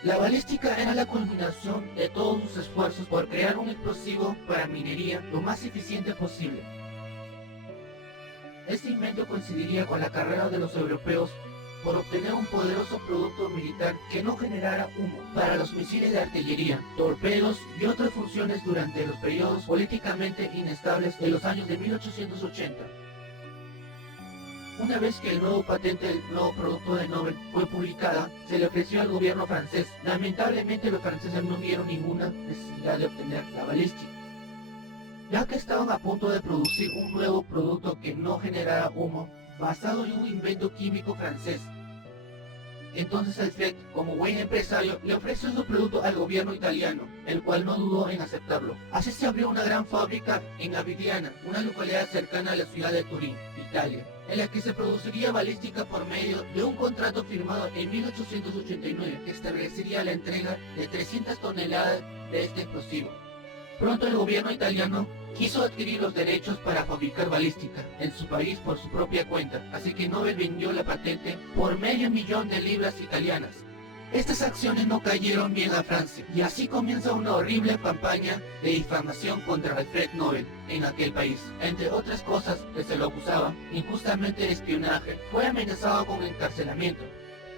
La balística era la culminación de todos sus esfuerzos por crear un explosivo para minería lo más eficiente posible. Este invento coincidiría con la carrera de los europeos por obtener un poderoso producto militar que no generara humo para los misiles de artillería, torpedos y otras funciones durante los periodos políticamente inestables de los años de 1880. Una vez que el nuevo patente del nuevo producto de Nobel fue publicada, se le ofreció al gobierno francés. Lamentablemente los franceses no vieron ninguna necesidad de obtener la balística, ya que estaban a punto de producir un nuevo producto que no generara humo, basado en un invento químico francés. Entonces Alfred, como buen empresario, le ofreció su producto al gobierno italiano, el cual no dudó en aceptarlo. Así se abrió una gran fábrica en Avigliana, una localidad cercana a la ciudad de Turín, Italia, en la que se produciría balística por medio de un contrato firmado en 1889 que establecería la entrega de 300 toneladas de este explosivo. Pronto el gobierno italiano quiso adquirir los derechos para fabricar balística en su país por su propia cuenta, así que Nobel vendió la patente por $500,000 de libras italianas. Estas acciones no cayeron bien a Francia, y así comienza una horrible campaña de difamación contra Alfred Nobel en aquel país. Entre otras cosas que se lo acusaba injustamente de espionaje, fue amenazado con encarcelamiento,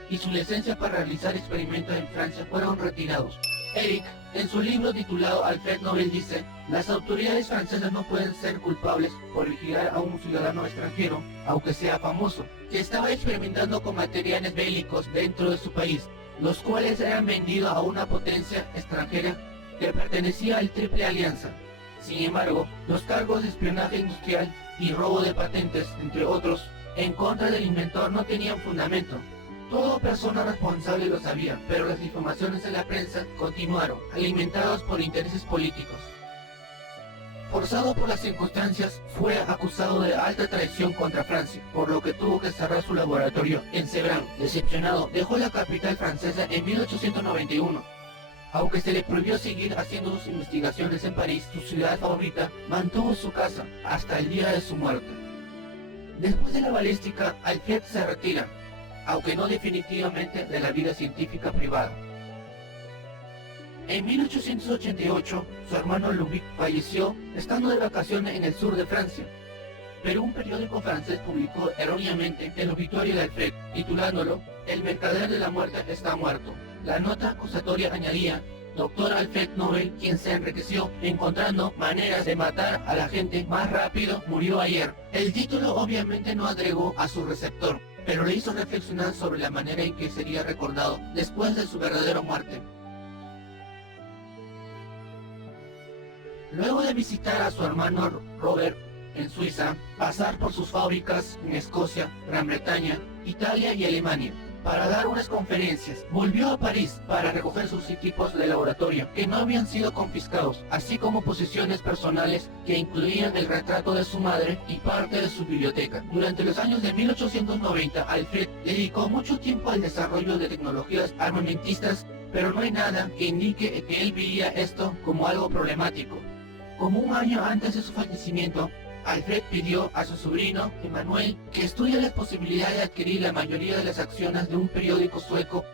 y su licencia para realizar experimentos en Francia fueron retirados. Eric, en su libro titulado Alfred Nobel, dice: las autoridades francesas no pueden ser culpables por vigilar a un ciudadano extranjero, aunque sea famoso, que estaba experimentando con materiales bélicos dentro de su país, los cuales eran vendidos a una potencia extranjera que pertenecía al Triple Alianza. Sin embargo, los cargos de espionaje industrial y robo de patentes, entre otros, en contra del inventor no tenían fundamento. Toda persona responsable lo sabía, pero las difamaciones en la prensa continuaron, alimentados por intereses políticos. Forzado por las circunstancias, fue acusado de alta traición contra Francia, por lo que tuvo que cerrar su laboratorio en Sevran. Decepcionado, dejó la capital francesa en 1891. Aunque se le prohibió seguir haciendo sus investigaciones en París, su ciudad favorita, mantuvo su casa hasta el día de su muerte. Después de la balística, Alfred se retira, aunque no definitivamente, de la vida científica privada. En 1888, su hermano Louis falleció estando de vacaciones en el sur de Francia, pero un periódico francés publicó erróneamente el obituario de Alfred, titulándolo "El mercader de la muerte está muerto". La nota acusatoria añadía: Dr. Alfred Nobel, quien se enriqueció encontrando maneras de matar a la gente más rápido, murió ayer. El título obviamente no agregó a su receptor, pero le hizo reflexionar sobre la manera en que sería recordado después de su verdadera muerte. Luego de visitar a su hermano Robert en Suiza, pasar por sus fábricas en Escocia, Gran Bretaña, Italia y Alemania, para dar unas conferencias, volvió a París para recoger sus equipos de laboratorio que no habían sido confiscados, así como posesiones personales que incluían el retrato de su madre y parte de su biblioteca. Durante los años de 1890, Alfred dedicó mucho tiempo al desarrollo de tecnologías armamentistas, pero no hay nada que indique que él veía esto como algo problemático. Como un año antes de su fallecimiento, Alfred pidió a su sobrino, Emanuel, que estudie la posibilidad de adquirir la mayoría de las acciones de un periódico sueco.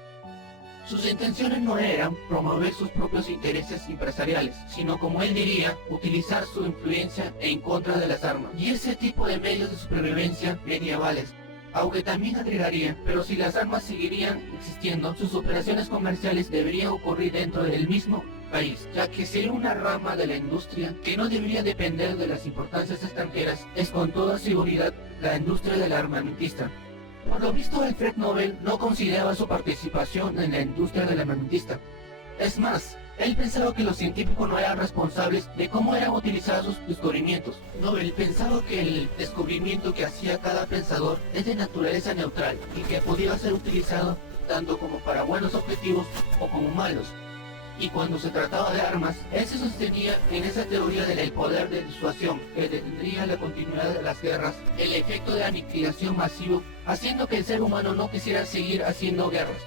Sus intenciones no eran promover sus propios intereses empresariales, sino, como él diría, utilizar su influencia en contra de las armas y ese tipo de medios de supervivencia medievales. Aunque también agregaría, pero si las armas seguirían existiendo, sus operaciones comerciales deberían ocurrir dentro del mismo país, ya que sería una rama de la industria que no debería depender de las importancias extranjeras, es con toda seguridad la industria del armamentista. Por lo visto, Alfred Nobel no consideraba su participación en la industria del armamentista. Es más, él pensaba que los científicos no eran responsables de cómo eran utilizados sus descubrimientos. Nobel pensaba que el descubrimiento que hacía cada pensador es de naturaleza neutral y que podía ser utilizado tanto como para buenos objetivos o como malos. Y cuando se trataba de armas, él se sostenía en esa teoría del poder de disuasión que detendría la continuidad de las guerras, el efecto de aniquilación masivo, haciendo que el ser humano no quisiera seguir haciendo guerras.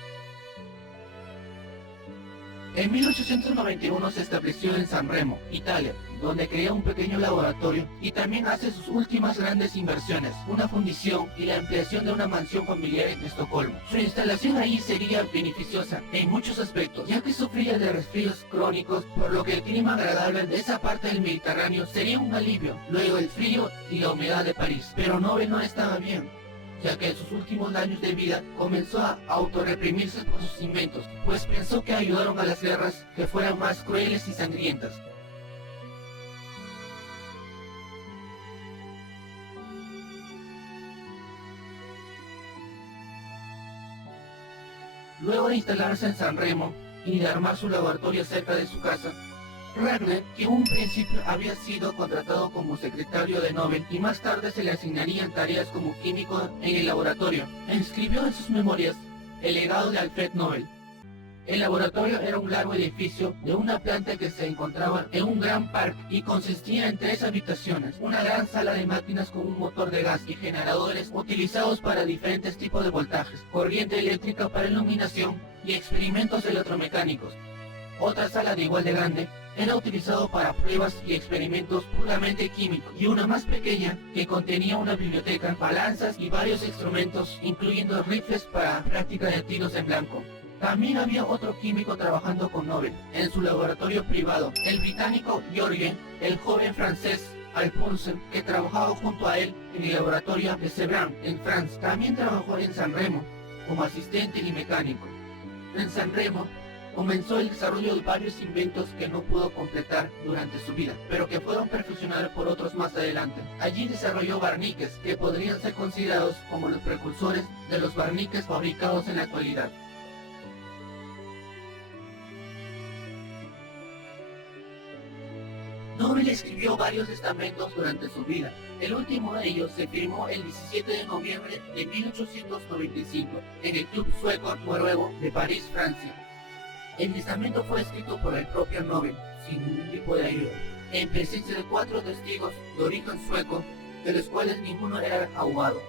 En 1891 se estableció en San Remo, Italia, donde crea un pequeño laboratorio y también hace sus últimas grandes inversiones, una fundición y la ampliación de una mansión familiar en Estocolmo. Su instalación ahí sería beneficiosa en muchos aspectos, ya que sufría de resfríos crónicos, por lo que el clima agradable de esa parte del Mediterráneo sería un alivio, luego el frío y la humedad de París. Pero Nobel no estaba bien, ya que en sus últimos años de vida comenzó a autorreprimirse por sus inventos, pues pensó que ayudaron a las guerras que fueran más crueles y sangrientas. Luego de instalarse en San Remo y de armar su laboratorio cerca de su casa, Wagner, que en un principio había sido contratado como secretario de Nobel y más tarde se le asignarían tareas como químico en el laboratorio, escribió en sus memorias el legado de Alfred Nobel. El laboratorio era un largo edificio de una planta que se encontraba en un gran parque y consistía en 3 habitaciones, una gran sala de máquinas con un motor de gas y generadores utilizados para diferentes tipos de voltajes, corriente eléctrica para iluminación y experimentos electromecánicos. Otra sala de igual de grande era utilizado para pruebas y experimentos puramente químicos, y una más pequeña que contenía una biblioteca, balanzas y varios instrumentos, incluyendo rifles para práctica de tiros en blanco. También había otro químico trabajando con Nobel en su laboratorio privado, el británico George, el joven francés Alphonse, que trabajaba junto a él en el laboratorio de Sevran, en Francia. También trabajó en San Remo como asistente y mecánico. En San Remo comenzó el desarrollo de varios inventos que no pudo completar durante su vida, pero que fueron perfeccionados por otros más adelante. Allí desarrolló barniques que podrían ser considerados como los precursores de los barniques fabricados en la actualidad. Nobel escribió varios testamentos durante su vida. El último de ellos se firmó el 17 de noviembre de 1895 en el Club Sueco Noruego de París, Francia. El testamento fue escrito por el propio Nobel, sin ningún tipo de ayuda, en presencia de 4 testigos de origen sueco, de los cuales ninguno era abogado.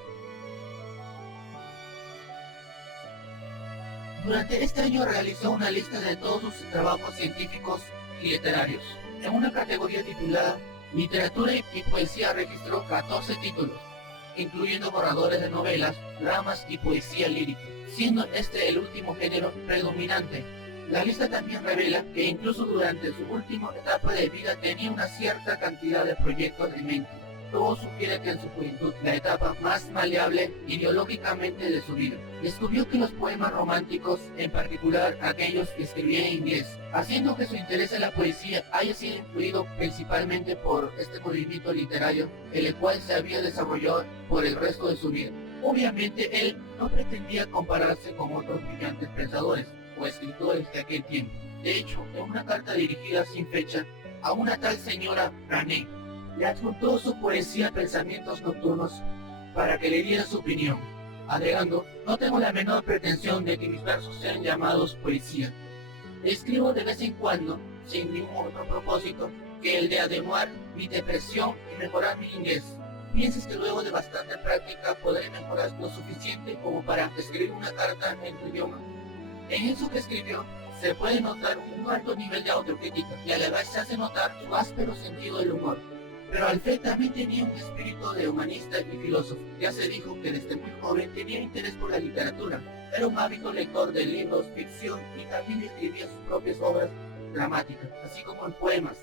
Durante este año realizó una lista de todos sus trabajos científicos y literarios. En una categoría titulada Literatura y Poesía registró 14 títulos, incluyendo borradores de novelas, dramas y poesía lírica, siendo este el último género predominante. La lista también revela que incluso durante su última etapa de vida tenía una cierta cantidad de proyectos en mente. Todo sugiere que en su juventud, la etapa más maleable ideológicamente de su vida, descubrió que los poemas románticos, en particular aquellos que escribía en inglés, haciendo que su interés en la poesía haya sido influido principalmente por este movimiento literario, el cual se había desarrollado por el resto de su vida. Obviamente él no pretendía compararse con otros brillantes pensadores o escritores de aquel tiempo. De hecho, en una carta dirigida sin fecha, a una tal señora Rané. Le adjuntó su poesía Pensamientos Nocturnos para que le diera su opinión, agregando: no tengo la menor pretensión de que mis versos sean llamados poesía. Escribo de vez en cuando, sin ningún otro propósito que el de atenuar mi depresión y mejorar mi inglés. ¿Piensas que luego de bastante práctica podré mejorar lo suficiente como para escribir una carta en tu idioma? En eso que escribió se puede notar un alto nivel de autocrítica y a la vez se hace notar su áspero sentido del humor. Pero Alfred también tenía un espíritu de humanista y filósofo. Ya se dijo que desde muy joven tenía interés por la literatura. Era un ávido lector de libros, ficción y también escribía sus propias obras dramáticas, así como en poemas.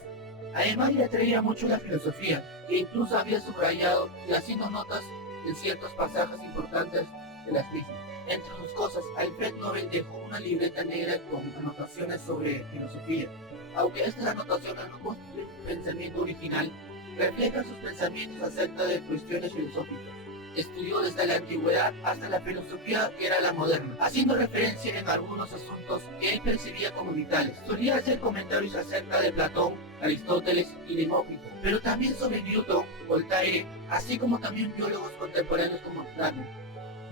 Además le atraía mucho la filosofía, e incluso había subrayado y haciendo notas en ciertos pasajes importantes de las mismas. Entre sus cosas, Alfred Nobel dejó una libreta negra con anotaciones sobre filosofía. Aunque estas anotaciones no constituyen un pensamiento original, reflejan sus pensamientos acerca de cuestiones filosóficas. Estudió desde la antigüedad hasta la filosofía que era la moderna, haciendo referencia en algunos asuntos que él percibía como vitales. Solía hacer comentarios acerca de Platón, Aristóteles y Demócrito, pero también sobre Newton, Voltaire, así como también biólogos contemporáneos como Darwin.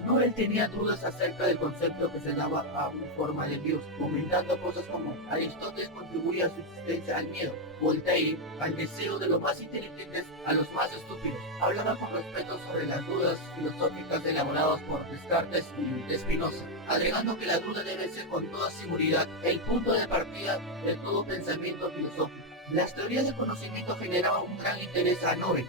Nobel tenía dudas acerca del concepto que se daba a una forma de Dios, comentando cosas como: Aristóteles contribuye a su existencia al miedo, Voltaire al deseo de los más inteligentes a los más estúpidos. Hablaba con respeto sobre las dudas filosóficas elaboradas por Descartes y Spinoza, agregando que la duda debe ser con toda seguridad el punto de partida de todo pensamiento filosófico. Las teorías del conocimiento generaban un gran interés a Nobel.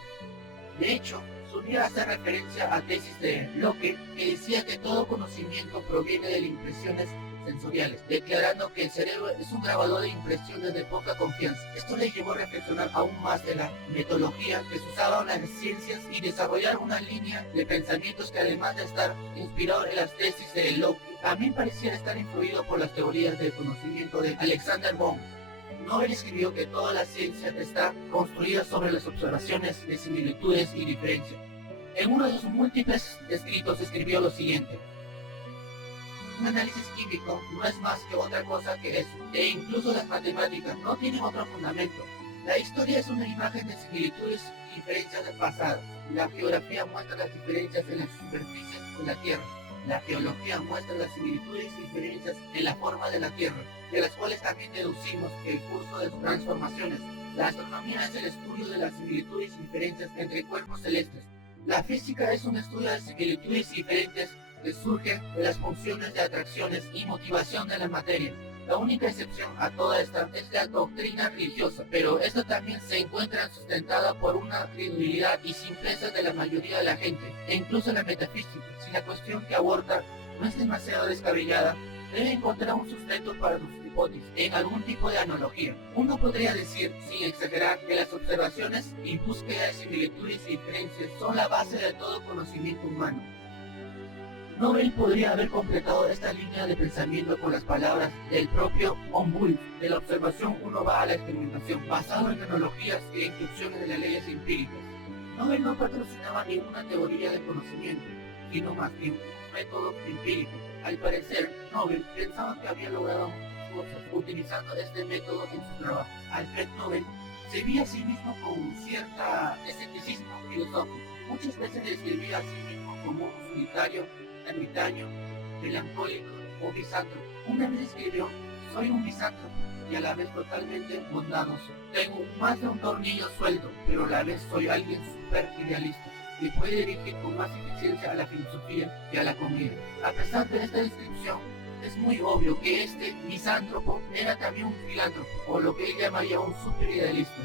De hecho, solía hacer referencia a tesis de Locke, que decía que todo conocimiento proviene de las impresiones sensoriales, declarando que el cerebro es un grabador de impresiones de poca confianza. Esto le llevó a reflexionar aún más de la metodología que se usaba en las ciencias y desarrollar una línea de pensamientos que, además de estar inspirado en las tesis de Locke, también parecía estar influido por las teorías del conocimiento de Alexander von. Nobel escribió que toda la ciencia está construida sobre las observaciones de similitudes y diferencias. En uno de sus múltiples escritos escribió lo siguiente: un análisis químico no es más que otra cosa que eso, e incluso las matemáticas no tienen otro fundamento. La historia es una imagen de similitudes y diferencias del pasado. La geografía muestra las diferencias en las superficies de la Tierra. La geología muestra las similitudes y diferencias en la forma de la Tierra, de las cuales también deducimos el curso de sus transformaciones. La astronomía es el estudio de las similitudes y diferencias entre cuerpos celestes. La física es un estudio de similitudes y diferencias que surgen de las funciones de atracciones y motivación de la materia. La única excepción a toda esta es la doctrina religiosa, pero esta también se encuentra sustentada por una credulidad y simpleza de la mayoría de la gente, e incluso la metafísica, si la cuestión que aborda no es demasiado descabellada, debe encontrar un sustento para sus hipótesis en algún tipo de analogía. Uno podría decir, sin exagerar, que las observaciones y búsqueda de similitudes y diferencias son la base de todo conocimiento humano. Nobel podría haber completado esta línea de pensamiento con las palabras del propio von Wolf: de la observación uno va a la experimentación, basado en analogías e instrucciones de las leyes empíricas. Nobel no patrocinaba ninguna teoría del conocimiento, sino más bien un método empírico. Al parecer, Nobel pensaba que había logrado muchas cosas utilizando este método en su trabajo. Alfred Nobel se veía a sí mismo con cierta escepticismo filosófico. Muchas veces describía a sí mismo como un solitario, ermitaño, melancólico o misántropo. Una vez escribió: soy un misántropo y a la vez totalmente bondadoso. Tengo más de un tornillo suelto, pero a la vez soy alguien súper idealista y puede dirigir con más eficiencia a la filosofía que a la comida. A pesar de esta descripción, es muy obvio que este misántropo era también un filántropo, o lo que él llamaría un superidealista.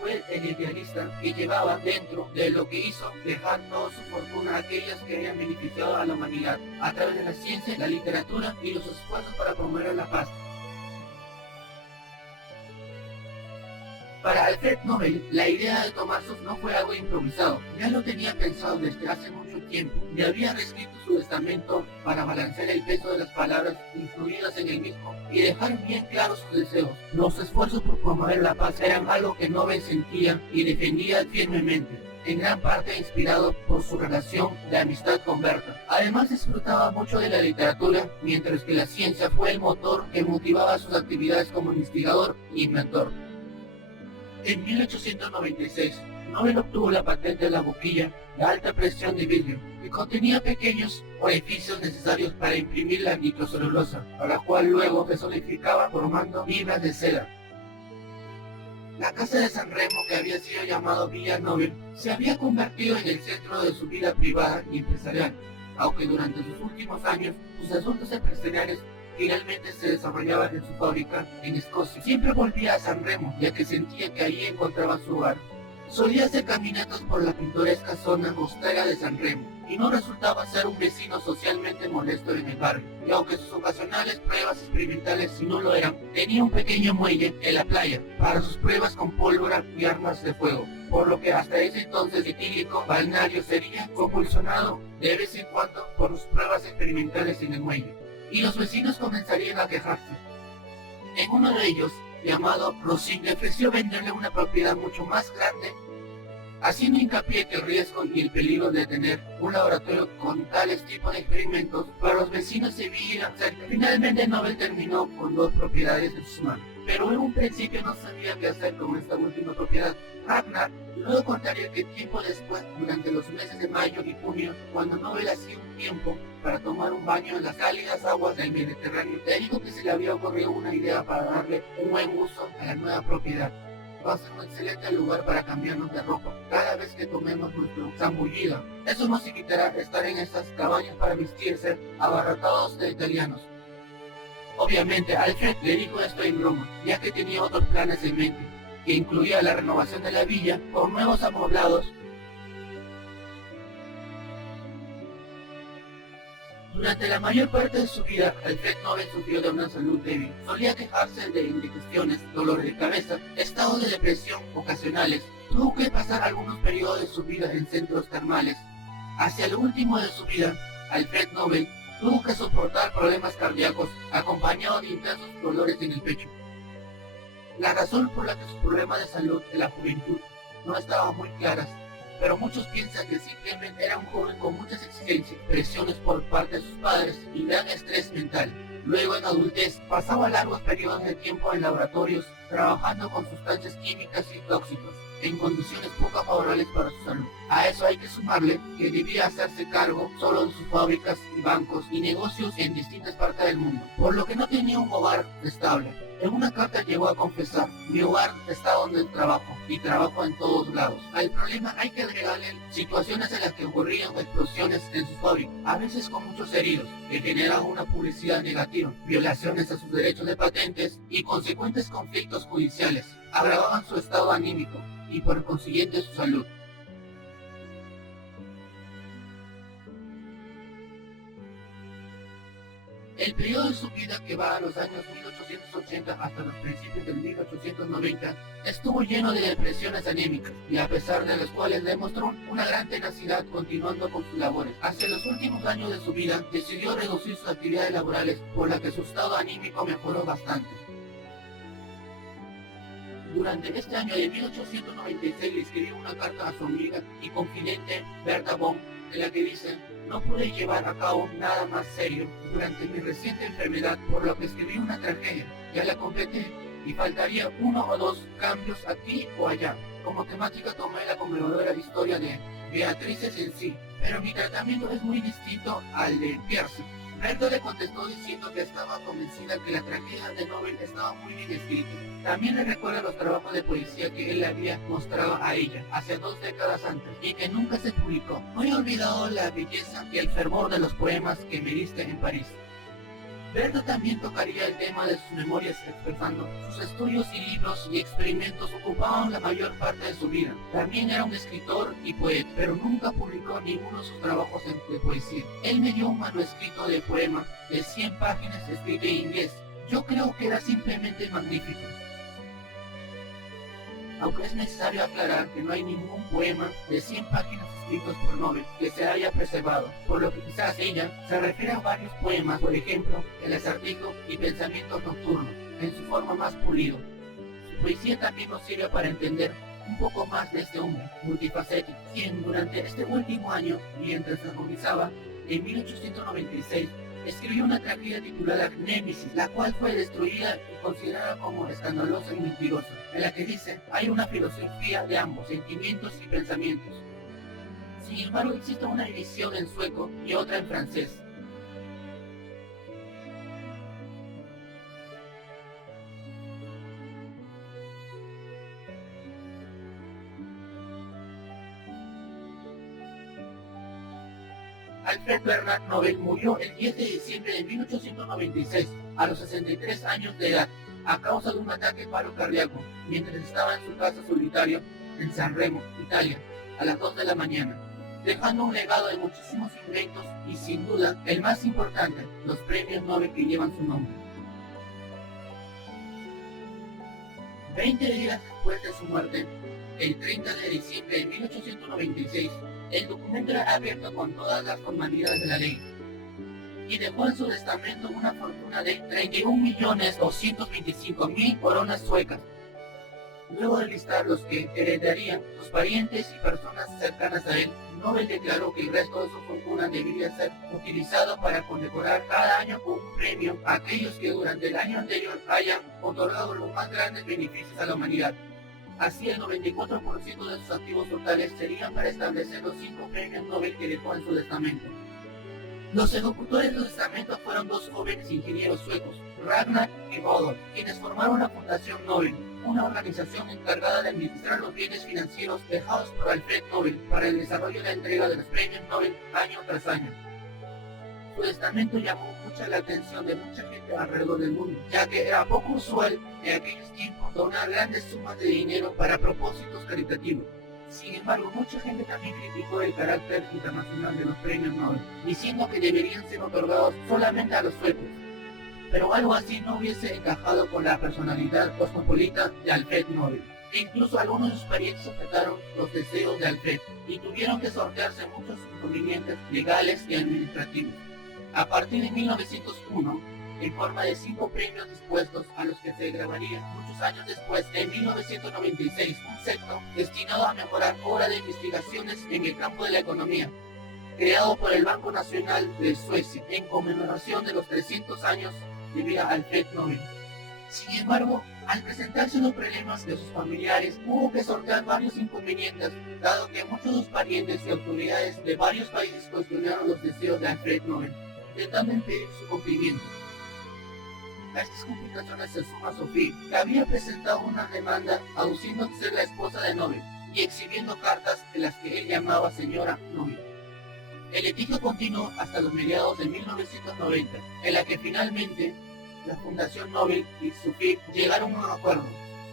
Fue el idealista que llevaba dentro de lo que hizo dejar toda su fortuna a aquellas que habían beneficiado a la humanidad a través de la ciencia, la literatura y los esfuerzos para promover la paz. Para Alfred Nobel, la idea de tomar sus no fue algo improvisado, ya lo tenía pensado desde hace mucho tiempo, y había reescrito su testamento para balancear el peso de las palabras incluidas en el mismo y dejar bien claros sus deseos. Los esfuerzos por promover la paz eran algo que Nobel sentía y defendía firmemente, en gran parte inspirado por su relación de amistad con Berta. Además disfrutaba mucho de la literatura, mientras que la ciencia fue el motor que motivaba sus actividades como investigador e inventor. En 1896, Nobel obtuvo la patente de la boquilla de alta presión de vidrio, que contenía pequeños orificios necesarios para imprimir la nitrocelulosa, a la cual luego se solidificaba formando fibras de seda. La casa de San Remo, que había sido llamado Villa Nobel, se había convertido en el centro de su vida privada y empresarial, aunque durante sus últimos años sus asuntos empresariales finalmente se desarrollaban en su fábrica en Escocia. Siempre volvía a San Remo, ya que sentía que allí encontraba su hogar. Solía hacer caminatas por la pintoresca zona costera de San Remo, y no resultaba ser un vecino socialmente molesto en el barrio, y aunque sus ocasionales pruebas experimentales si no lo eran, tenía un pequeño muelle en la playa para sus pruebas con pólvora y armas de fuego, por lo que hasta ese entonces etílico balneario sería compulsionado de vez en cuando por sus pruebas experimentales en el muelle, y los vecinos comenzarían a quejarse. En uno de ellos, llamado Rosin, le ofreció venderle una propiedad mucho más grande, haciendo hincapié que el riesgo y el peligro de tener un laboratorio con tales tipos de experimentos para los vecinos se veían cerca. Finalmente Nobel terminó con 2 propiedades en sus manos, pero en un principio no sabía qué hacer con esta última propiedad. Ragnar luego contaría que tiempo después, durante los meses de mayo y junio, cuando Nobel hacía un tiempo para tomar un baño en las cálidas aguas del Mediterráneo, le dijo que se le había ocurrido una idea para darle un buen uso a la nueva propiedad. Va a ser un excelente lugar para cambiarnos de ropa cada vez que tomemos nuestro zambullido. Eso nos evitará estar en estas cabañas para vestirse abarrotados de italianos. Obviamente Alfred le dijo esto en broma, ya que tenía otros planes en mente, que incluía la renovación de la villa con nuevos amoblados. Durante la mayor parte de su vida, Alfred Nobel sufrió de una salud débil. Solía quejarse de indigestiones, dolores de cabeza, estados de depresión ocasionales. Tuvo que pasar algunos periodos de su vida en centros termales. Hacia lo último de su vida, Alfred Nobel tuvo que soportar problemas cardíacos acompañados de intensos dolores en el pecho. La razón por la que sus problemas de salud de la juventud no estaban muy claras, pero muchos piensan que simplemente era un joven con muchas exigencias, presiones por parte de sus padres y gran estrés mental. Luego en adultez pasaba largos periodos de tiempo en laboratorios trabajando con sustancias químicas y tóxicas en condiciones poco favorables para su salud. A eso hay que sumarle que debía hacerse cargo solo de sus fábricas y bancos y negocios en distintas partes del mundo, por lo que no tenía un hogar estable. En una carta llegó a confesar: mi hogar está donde trabajo y trabajo en todos lados. Al problema hay que agregarle situaciones en las que ocurrían explosiones en sus fábricas, a veces con muchos heridos, que generaban una publicidad negativa, violaciones a sus derechos de patentes y consecuentes conflictos judiciales. Agravaban su estado anímico y por consiguiente su salud. El periodo de su vida, que va a los años 1880 hasta los principios del 1890, estuvo lleno de depresiones anémicas, y a pesar de las cuales demostró una gran tenacidad continuando con sus labores. Hacia los últimos años de su vida, decidió reducir sus actividades laborales, por la que su estado anímico mejoró bastante. Durante este año de 1896 le escribió una carta a su amiga y confidente Berta Bohm, en la que dice: no pude llevar a cabo nada más serio durante mi reciente enfermedad, por lo que escribí una tragedia. Ya la completé y faltaría 1 o 2 cambios aquí o allá. Como temática tomé la conmovedora historia de Beatrices en sí, pero mi tratamiento es muy distinto al de Pierce. Berta le contestó diciendo que estaba convencida que la tragedia de Nobel estaba muy bien escrita. También le recuerda los trabajos de poesía que él le había mostrado a ella hace 2 décadas antes y que nunca se publicó. No he olvidado la belleza y el fervor de los poemas que me diste en París. Berta también tocaría el tema de sus memorias, expresando: sus estudios y libros y experimentos ocupaban la mayor parte de su vida. También era un escritor y poeta, pero nunca publicó ninguno de sus trabajos de poesía. Él me dio un manuscrito de poema de 100 páginas escrito en inglés. Yo creo que era simplemente magnífico. Aunque es necesario aclarar que no hay ningún poema de 100 páginas escritos por Nobel que se haya preservado, por lo que quizás ella se refiere a varios poemas, por ejemplo, El acertijo y Pensamientos nocturnos, en su forma más pulido. Su poesía también nos sirve para entender un poco más de este hombre multifacético, quien durante este último año, mientras agonizaba, en 1896, escribió una tragedia titulada Némesis, la cual fue destruida y considerada como escandalosa y mentirosa, en la que dice: hay una filosofía de ambos, sentimientos y pensamientos. Sin embargo, existe una edición en sueco y otra en francés. Alfred Bernard Nobel murió el 10 de diciembre de 1896, a los 63 años de edad, a causa de un ataque paro cardíaco, mientras estaba en su casa solitario en San Remo, Italia, a las 2 de la mañana, dejando un legado de muchísimos inventos y, sin duda, el más importante, los premios Nobel que llevan su nombre. 20 días después de su muerte, el 30 de diciembre de 1896, el documento era abierto con todas las formalidades de la ley y dejó en su testamento una fortuna de 31.225.000 coronas suecas. Luego de listar los que heredarían sus parientes y personas cercanas a él, Nobel declaró que el resto de su fortuna debería ser utilizado para condecorar cada año con un premio a aquellos que durante el año anterior hayan otorgado los más grandes beneficios a la humanidad. Así, el 94% de sus activos totales serían para establecer los 5 premios Nobel que dejó en su testamento. Los ejecutores de su testamento fueron 2 jóvenes ingenieros suecos, Ragnar y Bodor, quienes formaron la Fundación Nobel, una organización encargada de administrar los bienes financieros dejados por Alfred Nobel para el desarrollo y la entrega de los premios Nobel año tras año. Su testamento llamó mucha la atención de mucha gente alrededor del mundo, ya que era poco usual en aquellos tiempos donar grandes sumas de dinero para propósitos caritativos. Sin embargo, mucha gente también criticó el carácter internacional de los premios Nobel, diciendo que deberían ser otorgados solamente a los suecos. Pero algo así no hubiese encajado con la personalidad cosmopolita de Alfred Nobel. E incluso algunos de sus parientes objetaron los deseos de Alfred y tuvieron que sortearse muchos inconvenientes legales y administrativos. A partir de 1901, en forma de 5 premios dispuestos a los que se grabaría muchos años después, en 1996, un secto destinado a mejorar obras de investigaciones en el campo de la economía, creado por el Banco Nacional de Suecia, en conmemoración de los 300 años de vida a Alfred Nobel. Sin embargo, al presentarse los problemas de sus familiares, hubo que sortear varios inconvenientes, dado que muchos de sus parientes y autoridades de varios países cuestionaron los deseos de Alfred Nobel, intentando impedir su cumplimiento. A estas complicaciones se suma Sophie, que había presentado una demanda aduciendo ser la esposa de Nobel y exhibiendo cartas en las que él llamaba señora Nobel. El litigio continuó hasta los mediados de 1990, en la que finalmente la Fundación Nobel y Sophie llegaron a un acuerdo.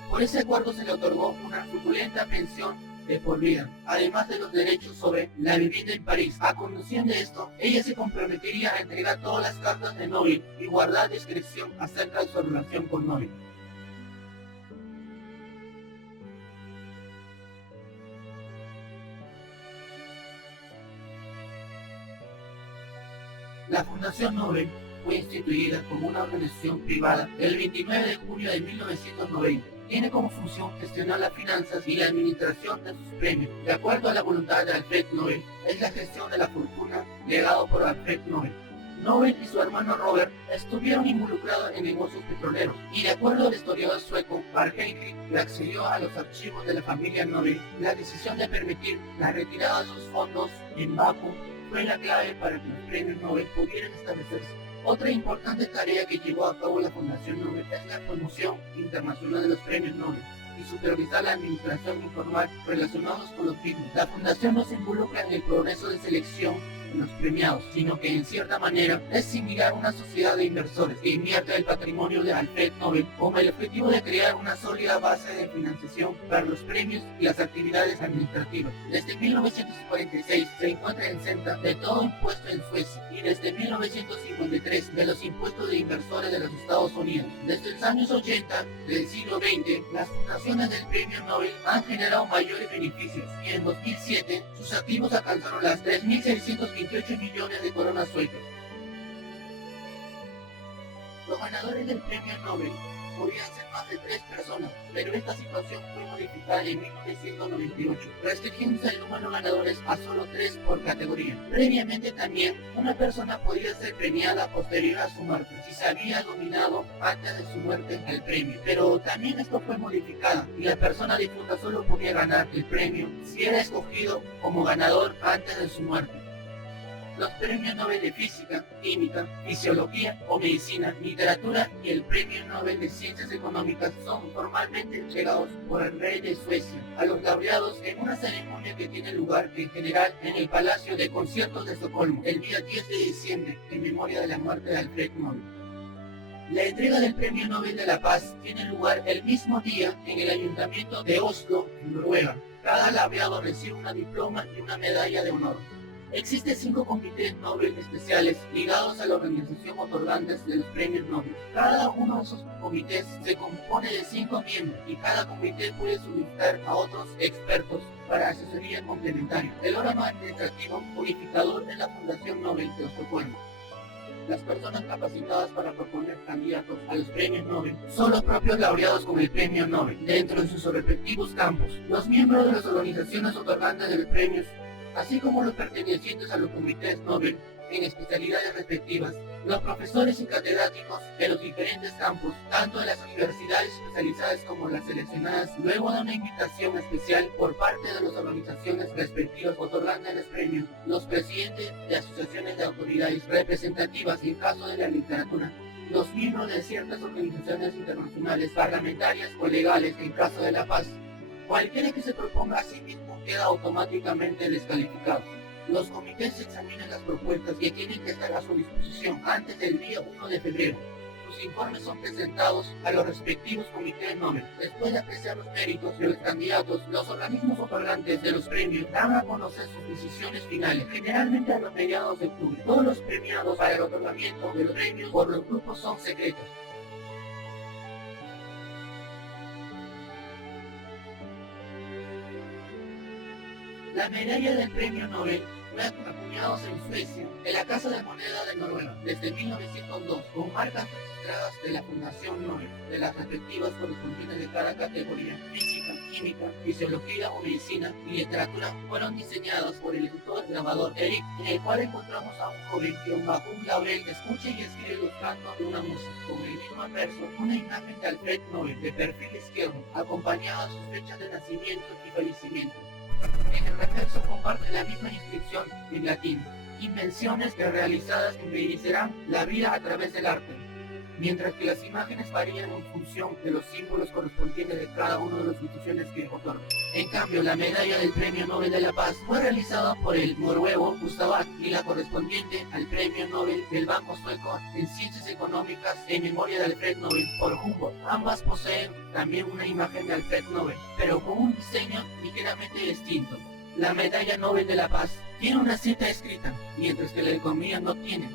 Por ese acuerdo se le otorgó una suculenta pensión de por vida, además de los derechos sobre la vivienda en París. A condición de esto, ella se comprometería a entregar todas las cartas de Nobel y guardar discreción acerca de su relación con Nobel. La Fundación Nobel fue instituida como una organización privada el 29 de junio de 1990. Tiene como función gestionar las finanzas y la administración de sus premios. De acuerdo a la voluntad de Alfred Nobel, es la gestión de la fortuna legado por Alfred Nobel. Nobel y su hermano Robert estuvieron involucrados en negocios petroleros y, de acuerdo al historiador sueco Carl Heinrich, que accedió a los archivos de la familia Nobel, la decisión de permitir la retirada de sus fondos en Bakú fue la clave para que los premios Nobel pudieran establecerse. Otra importante tarea que llevó a cabo la Fundación Nobel es la promoción internacional de los premios Nobel y supervisar la administración informal relacionados con los mismos. La Fundación no se involucra en el proceso de selección de los premiados, sino que en cierta manera es similar a una sociedad de inversores que invierte el patrimonio de Alfred Nobel con el objetivo de crear una sólida base de financiación para los premios y las actividades administrativas. Desde 1946 se encuentra exenta de todo impuesto en Suecia y desde 1953 de los impuestos de inversores de los Estados Unidos. Desde los años 80 del siglo XX, las fundaciones del premio Nobel han generado mayores beneficios y en 2007 sus activos alcanzaron las 3.628 millones de coronas suecas. Los ganadores del premio Nobel podían ser más de 3 personas, pero esta situación fue modificada en 1998, restringiéndose el número de ganadores a solo 3 por categoría. Previamente también, una persona podía ser premiada posterior a su muerte, si se había dominado antes de su muerte el premio, pero también esto fue modificado, y la persona difunta solo podía ganar el premio si era escogido como ganador antes de su muerte. Los premios Nobel de Física, Química, Fisiología o Medicina, Literatura y el Premio Nobel de Ciencias Económicas son formalmente entregados por el rey de Suecia a los laureados en una ceremonia que tiene lugar en general en el Palacio de Conciertos de Estocolmo el día 10 de diciembre en memoria de la muerte de Alfred Nobel. La entrega del Premio Nobel de la Paz tiene lugar el mismo día en el Ayuntamiento de Oslo, Noruega. Cada laureado recibe una diploma y una medalla de honor. Existen 5 comités Nobel especiales ligados a la organización otorgante de los premios Nobel. Cada uno de esos comités se compone de 5 miembros y cada comité puede solicitar a otros expertos para asesoría complementaria. El órgano administrativo unificador es la Fundación Nobel de Estocolmo. Las personas capacitadas para proponer candidatos a los premios Nobel son los propios laureados con el premio Nobel dentro de sus respectivos campos. Los miembros de las organizaciones otorgantes de los premios, así como los pertenecientes a los comités Nobel en especialidades respectivas, los profesores y catedráticos de los diferentes campos, tanto de las universidades especializadas como las seleccionadas, luego de una invitación especial por parte de las organizaciones respectivas otorgantes los premios, los presidentes de asociaciones de autoridades representativas en caso de la literatura, los miembros de ciertas organizaciones internacionales, parlamentarias o legales en caso de la paz. Cualquiera que se proponga a sí mismo queda automáticamente descalificado. Los comités examinan las propuestas que tienen que estar a su disposición antes del día 1 de febrero. Sus informes son presentados a los respectivos comités Nobel. Después de apreciar los méritos de los candidatos, los organismos otorgantes de los premios dan a conocer sus decisiones finales, generalmente a los mediados de octubre. Todos los premiados para el otorgamiento de los premios por los grupos son secretos. La medalla del Premio Nobel fue acuñados en Suecia, en la Casa de Moneda de Noruega, desde 1902, con marcas registradas de la Fundación Nobel, de las respectivas correspondientes de cada categoría. Física, Química, Fisiología o Medicina y Literatura fueron diseñadas por el escritor grabador Eric, en el cual encontramos a un joven que bajo un laurel escucha y escribe los cantos de una música, con el mismo verso, una imagen de Alfred Nobel de perfil izquierdo, acompañada de sus fechas de nacimiento y fallecimiento. En el reverso comparte la misma inscripción en latín, invenciones que realizadas embellecerán la vida a través del arte, mientras que las imágenes varían en función de los símbolos correspondientes de cada una de las instituciones que otorgan. En cambio, la medalla del Premio Nobel de la Paz fue realizada por el noruego Gustav Vasa y la correspondiente al Premio Nobel del Banco Sueco en Ciencias Económicas en memoria de Alfred Nobel por Humboldt. Ambas poseen también una imagen de Alfred Nobel, pero con un diseño ligeramente distinto. La medalla Nobel de la Paz tiene una cita escrita, mientras que la economía no tiene.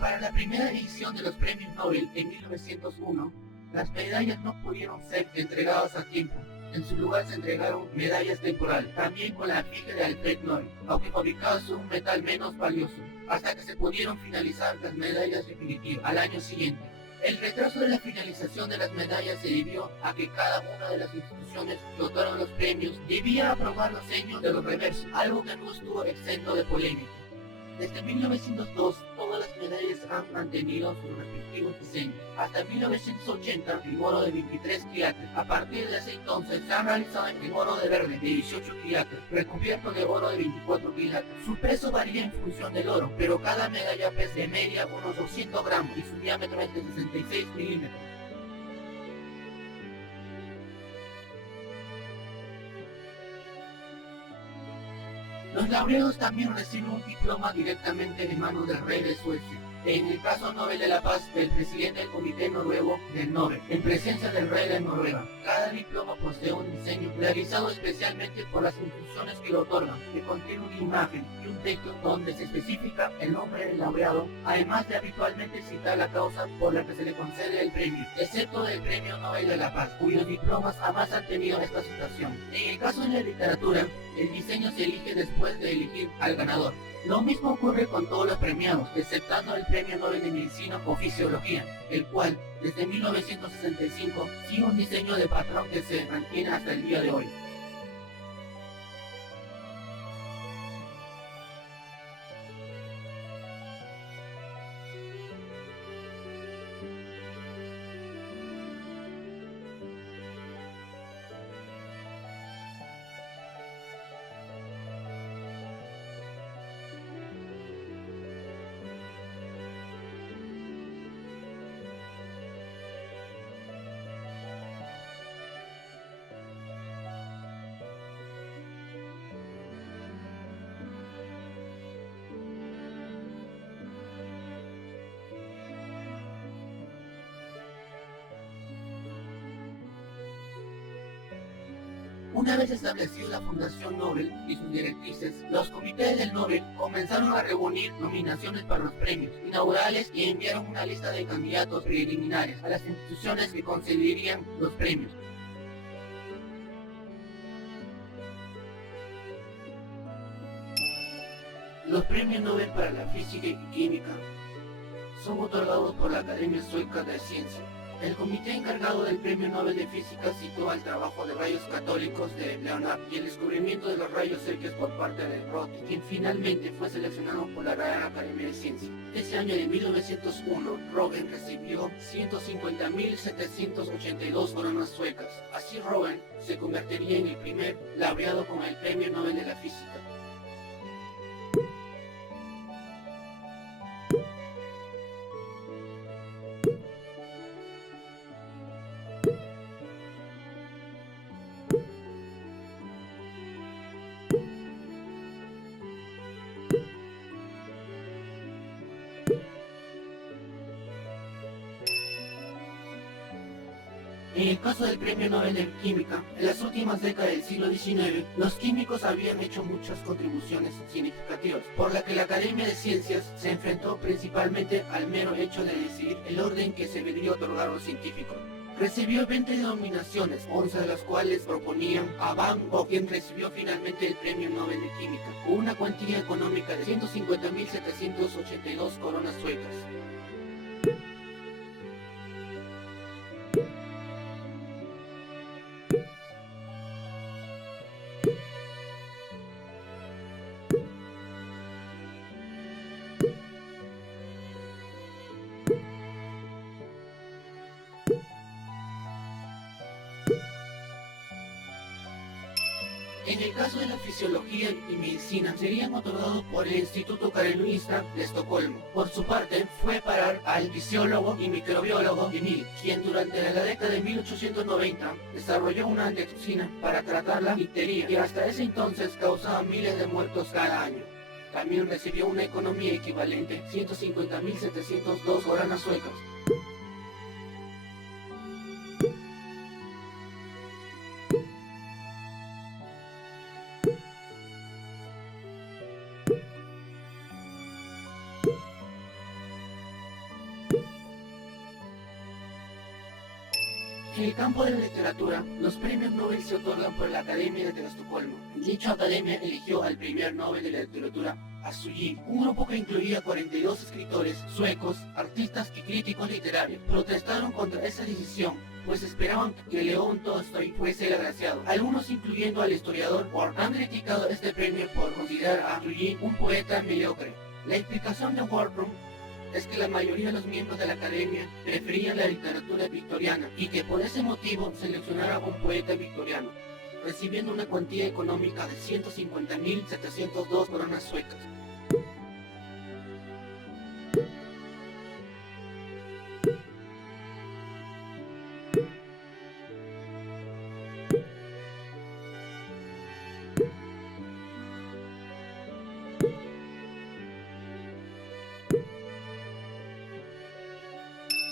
Para la primera edición de los premios Nobel en 1901, las medallas no pudieron ser entregadas a tiempo. En su lugar se entregaron medallas temporales, también con la fija de Alfred Nobel, aunque fabricadas de un metal menos valioso, hasta que se pudieron finalizar las medallas definitivas al año siguiente. El retraso de la finalización de las medallas se debió a que cada una de las instituciones que otorgan los premios debía aprobar los sellos de los reversos, algo que no estuvo exento de polémica. Desde 1902, todas las medallas han mantenido sus respectivos diseños. Hasta 1980, en oro de 23 quilates. A partir de ese entonces, se han realizado en oro de verde de 18 quilates, recubierto de oro de 24 quilates. Su peso varía en función del oro, pero cada medalla pesa de media unos 200 gramos y su diámetro es de 66 milímetros. Los laureados también reciben un diploma directamente de manos del rey de Suecia. En el caso Nobel de la Paz, del presidente del Comité Noruego del Nobel, en presencia del rey de Noruega. Cada diploma posee un diseño realizado especialmente por las instituciones que lo otorgan, que contiene una imagen y un texto donde se especifica el nombre del laureado, además de habitualmente citar la causa por la que se le concede el premio, excepto del Premio Nobel de la Paz, cuyos diplomas jamás han tenido esta citación. En el caso de la literatura, El diseño se elige después de elegir al ganador. Lo mismo ocurre con todos los premiados, exceptando el Premio Nobel de Medicina o Fisiología, el cual, desde 1965, sigue un diseño de patrón que se mantiene hasta el día de hoy. Una vez establecida la Fundación Nobel y sus directrices, los comités del Nobel comenzaron a reunir nominaciones para los premios inaugurales y enviaron una lista de candidatos preliminares a las instituciones que concederían los premios. Los premios Nobel para la Física y Química son otorgados por la Academia Sueca de Ciencia. El comité encargado del Premio Nobel de Física citó al trabajo de rayos católicos de Leonard y el descubrimiento de los rayos X por parte de Rothe, quien finalmente fue seleccionado por la Real Academia de Ciencias. Ese año de 1901, Röntgen recibió 150.782 coronas suecas. Así Röntgen se convertiría en el primer laureado con el Premio Nobel de la Física. En el caso del Premio Nobel de Química, en las últimas décadas del siglo XIX, los químicos habían hecho muchas contribuciones significativas, por la que la Academia de Ciencias se enfrentó principalmente al mero hecho de decidir el orden que se debería otorgar a los científicos. Recibió 20 nominaciones, 11 de las cuales proponían a Van Gogh, quien recibió finalmente el Premio Nobel de Química, con una cuantía económica de 150.782 coronas suecas. En el caso de la fisiología y medicina, serían otorgados por el Instituto Karolinska de Estocolmo. Por su parte, fue a parar al fisiólogo y microbiólogo Emil, quien durante la década de 1890 desarrolló una antitoxina para tratar la difteria, que hasta ese entonces causaba miles de muertos cada año. También recibió una economía equivalente a 150.702 coronas suecas. En el campo de la literatura, los premios Nobel se otorgan por la Academia de Estocolmo. Dicha academia eligió al primer Nobel de la literatura, a Sujin, un grupo que incluía 42 escritores suecos, artistas y críticos literarios. Protestaron contra esa decisión, pues esperaban que León Tolstoy fuese el agraciado. Algunos, incluyendo al historiador Ward, han criticado este premio por considerar a Sujin un poeta mediocre. La explicación de Wardrum es que la mayoría de los miembros de la academia preferían la literatura victoriana y que por ese motivo seleccionara a un poeta victoriano, recibiendo una cuantía económica de 150.702 coronas suecas.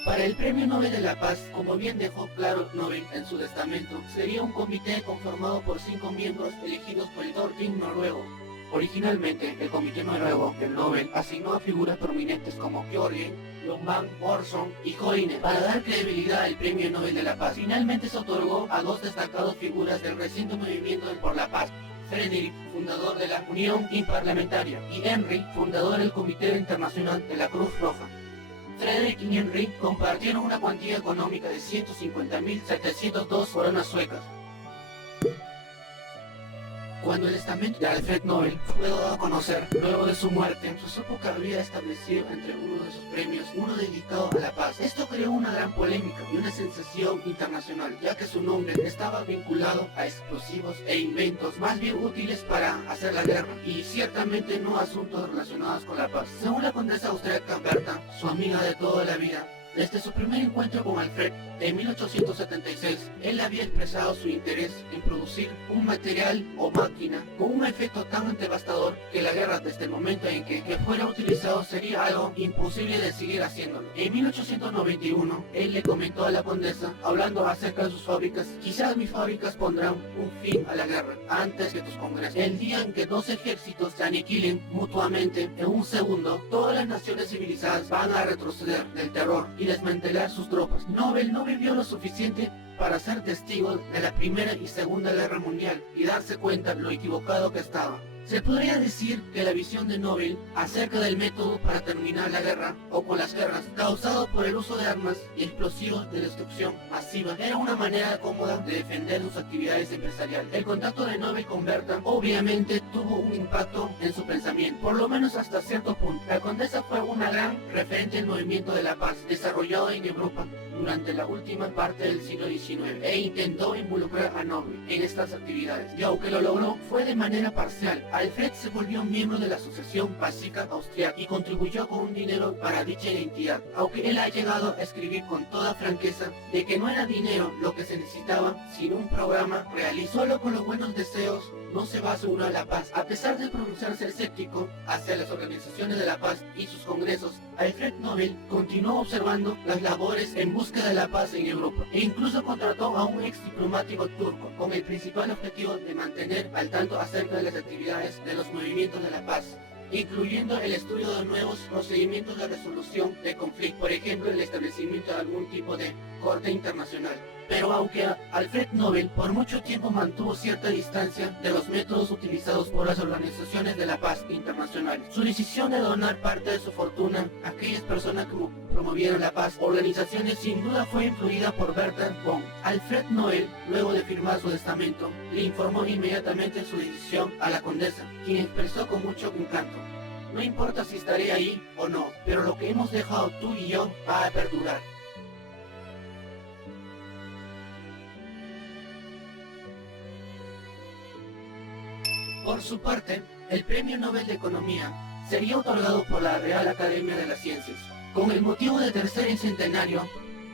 Para el Premio Nobel de la Paz, como bien dejó claro Nobel en su testamento, sería un comité conformado por 5 miembros elegidos por el Storting noruego. Originalmente, el comité noruego del Nobel asignó a figuras prominentes como Bjørgen, Lombard, Morrison y Hoyne para dar credibilidad al Premio Nobel de la Paz. Finalmente se otorgó a 2 destacadas figuras del reciente movimiento por la paz. Frederick, fundador de la Unión Imparlamentaria, y Henry, fundador del Comité Internacional de la Cruz Roja. Frederick y Henry compartieron una cuantía económica de 150.702 coronas suecas. Cuando el testamento de Alfred Nobel fue dado a conocer, luego de su muerte, se supo que había establecido entre uno de sus premios uno dedicado a la paz. Esto creó una gran polémica y una sensación internacional, ya que su nombre estaba vinculado a explosivos e inventos más bien útiles para hacer la guerra, y ciertamente no a asuntos relacionados con la paz. Según la condesa austríaca Berta, su amiga de toda la vida, desde su primer encuentro con Alfred en 1876, él había expresado su interés en producir un material o máquina con un efecto tan devastador que la guerra, desde el momento en que fuera utilizado, sería algo imposible de seguir haciéndolo. En 1891, él le comentó a la condesa, hablando acerca de sus fábricas: quizás mis fábricas pondrán un fin a la guerra antes que tus congresos. El día en que dos ejércitos se aniquilen mutuamente en un segundo, todas las naciones civilizadas van a retroceder del terror y desmantelar sus tropas. Nobel no vivió lo suficiente para ser testigo de la Primera y Segunda Guerra Mundial y darse cuenta lo equivocado que estaba. Se podría decir que la visión de Nobel acerca del método para terminar la guerra o con las guerras, causado por el uso de armas y explosivos de destrucción masiva, era una manera cómoda de defender sus actividades empresariales. El contacto de Nobel con Berta obviamente tuvo un impacto en su pensamiento, por lo menos hasta cierto punto. La condesa fue una gran referente del movimiento de la paz desarrollado en Europa durante la última parte del siglo XIX e intentó involucrar a Nobel en estas actividades, y aunque lo logró, fue de manera parcial. Alfred se volvió miembro de la Asociación Pacífica Austriaca y contribuyó con un dinero para dicha entidad, aunque él ha llegado a escribir con toda franqueza de que no era dinero lo que se necesitaba, sino un programa real, y solo con los buenos deseos no se va a asegurar la paz. A pesar de pronunciarse escéptico hacia las organizaciones de la paz y sus congresos, Alfred Nobel continuó observando las labores en búsqueda de la paz en Europa e incluso contrató a un ex diplomático turco con el principal objetivo de mantener al tanto acerca de las actividades de los movimientos de la paz, incluyendo el estudio de nuevos procedimientos de resolución de conflictos, por ejemplo el establecimiento de algún tipo de corte internacional. Pero aunque Alfred Nobel por mucho tiempo mantuvo cierta distancia de los métodos utilizados por las organizaciones de la paz internacional, su decisión de donar parte de su fortuna a aquellas personas que promovieron la paz, organizaciones, sin duda fue influida por Berta von. Alfred Nobel, luego de firmar su testamento, le informó inmediatamente su decisión a la condesa, quien expresó con mucho encanto: no importa si estaré ahí o no, pero lo que hemos dejado tú y yo va a perdurar. Por su parte, el Premio Nobel de Economía sería otorgado por la Real Academia de las Ciencias. Con el motivo del tercer centenario,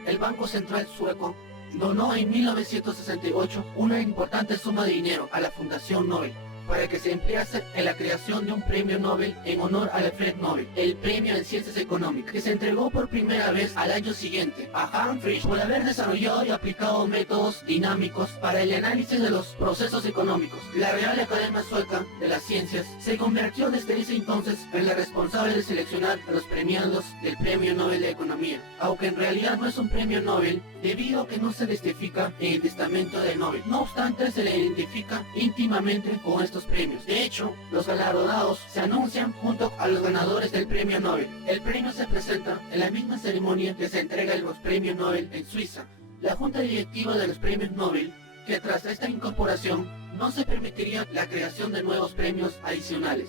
el Banco Central sueco donó en 1968 una importante suma de dinero a la Fundación Nobel para que se emplease en la creación de un premio Nobel en honor a Alfred Nobel, el premio en Ciencias Económicas, que se entregó por primera vez al año siguiente a Hans Frisch por haber desarrollado y aplicado métodos dinámicos para el análisis de los procesos económicos. La Real Academia Sueca de las Ciencias se convirtió desde ese entonces en la responsable de seleccionar a los premiados del Premio Nobel de Economía, aunque en realidad no es un premio Nobel debido a que no se testifica en el testamento de Nobel. No obstante, se le identifica íntimamente con estos premios. De hecho, los galardonados se anuncian junto a los ganadores del premio Nobel. El premio se presenta en la misma ceremonia que se entrega los premios Nobel en Suiza. La junta directiva de los premios Nobel, que tras esta incorporación no se permitiría la creación de nuevos premios adicionales.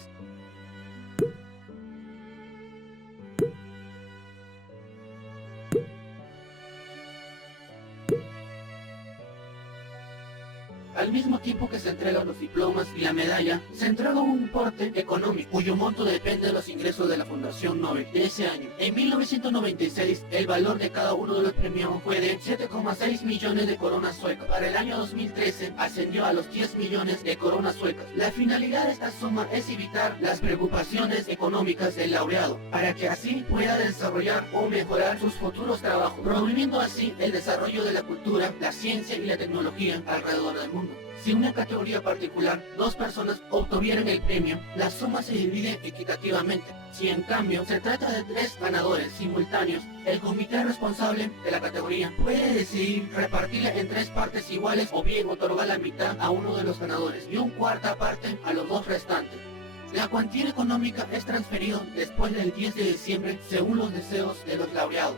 Al mismo tiempo que se entregan los diplomas y la medalla, se entrega un importe económico, cuyo monto depende de los ingresos de la Fundación Nobel de ese año. En 1996, el valor de cada uno de los premios fue de 7,6 millones de coronas suecas. Para el año 2013, ascendió a los 10 millones de coronas suecas. La finalidad de esta suma es evitar las preocupaciones económicas del laureado, para que así pueda desarrollar o mejorar sus futuros trabajos, promoviendo así el desarrollo de la cultura, la ciencia y la tecnología alrededor del mundo. Si en una categoría particular dos personas obtuvieran el premio, la suma se divide equitativamente. Si en cambio se trata de tres ganadores simultáneos, el comité responsable de la categoría puede decidir repartirla en tres partes iguales o bien otorgar la mitad a uno de los ganadores y una cuarta parte a los dos restantes. La cuantía económica es transferida después del 10 de diciembre según los deseos de los laureados.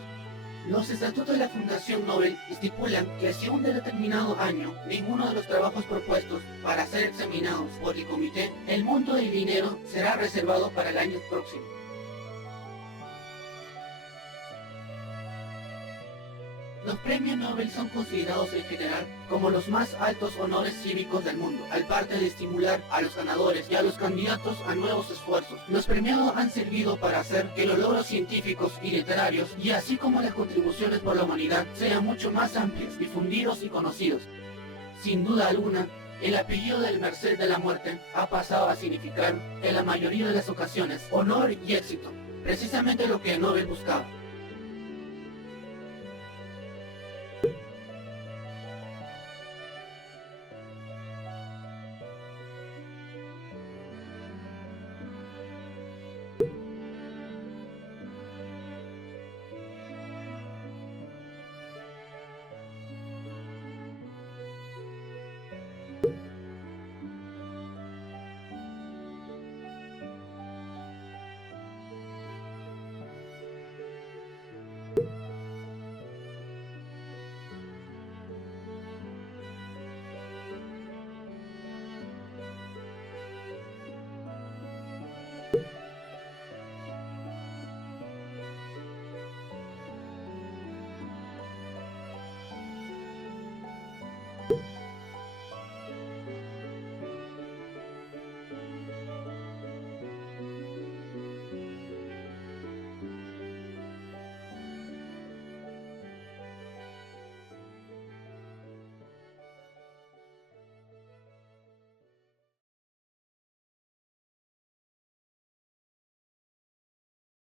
Los estatutos de la Fundación Nobel estipulan que si un determinado año ninguno de los trabajos propuestos para ser examinados por el comité, el monto del dinero será reservado para el año próximo. Los premios Nobel son considerados en general como los más altos honores cívicos del mundo, al parte de estimular a los ganadores y a los candidatos a nuevos esfuerzos. Los premiados han servido para hacer que los logros científicos y literarios, y así como las contribuciones por la humanidad, sean mucho más amplios, difundidos y conocidos. Sin duda alguna, el apellido del Merced de la Muerte ha pasado a significar, en la mayoría de las ocasiones, honor y éxito, precisamente lo que Nobel buscaba.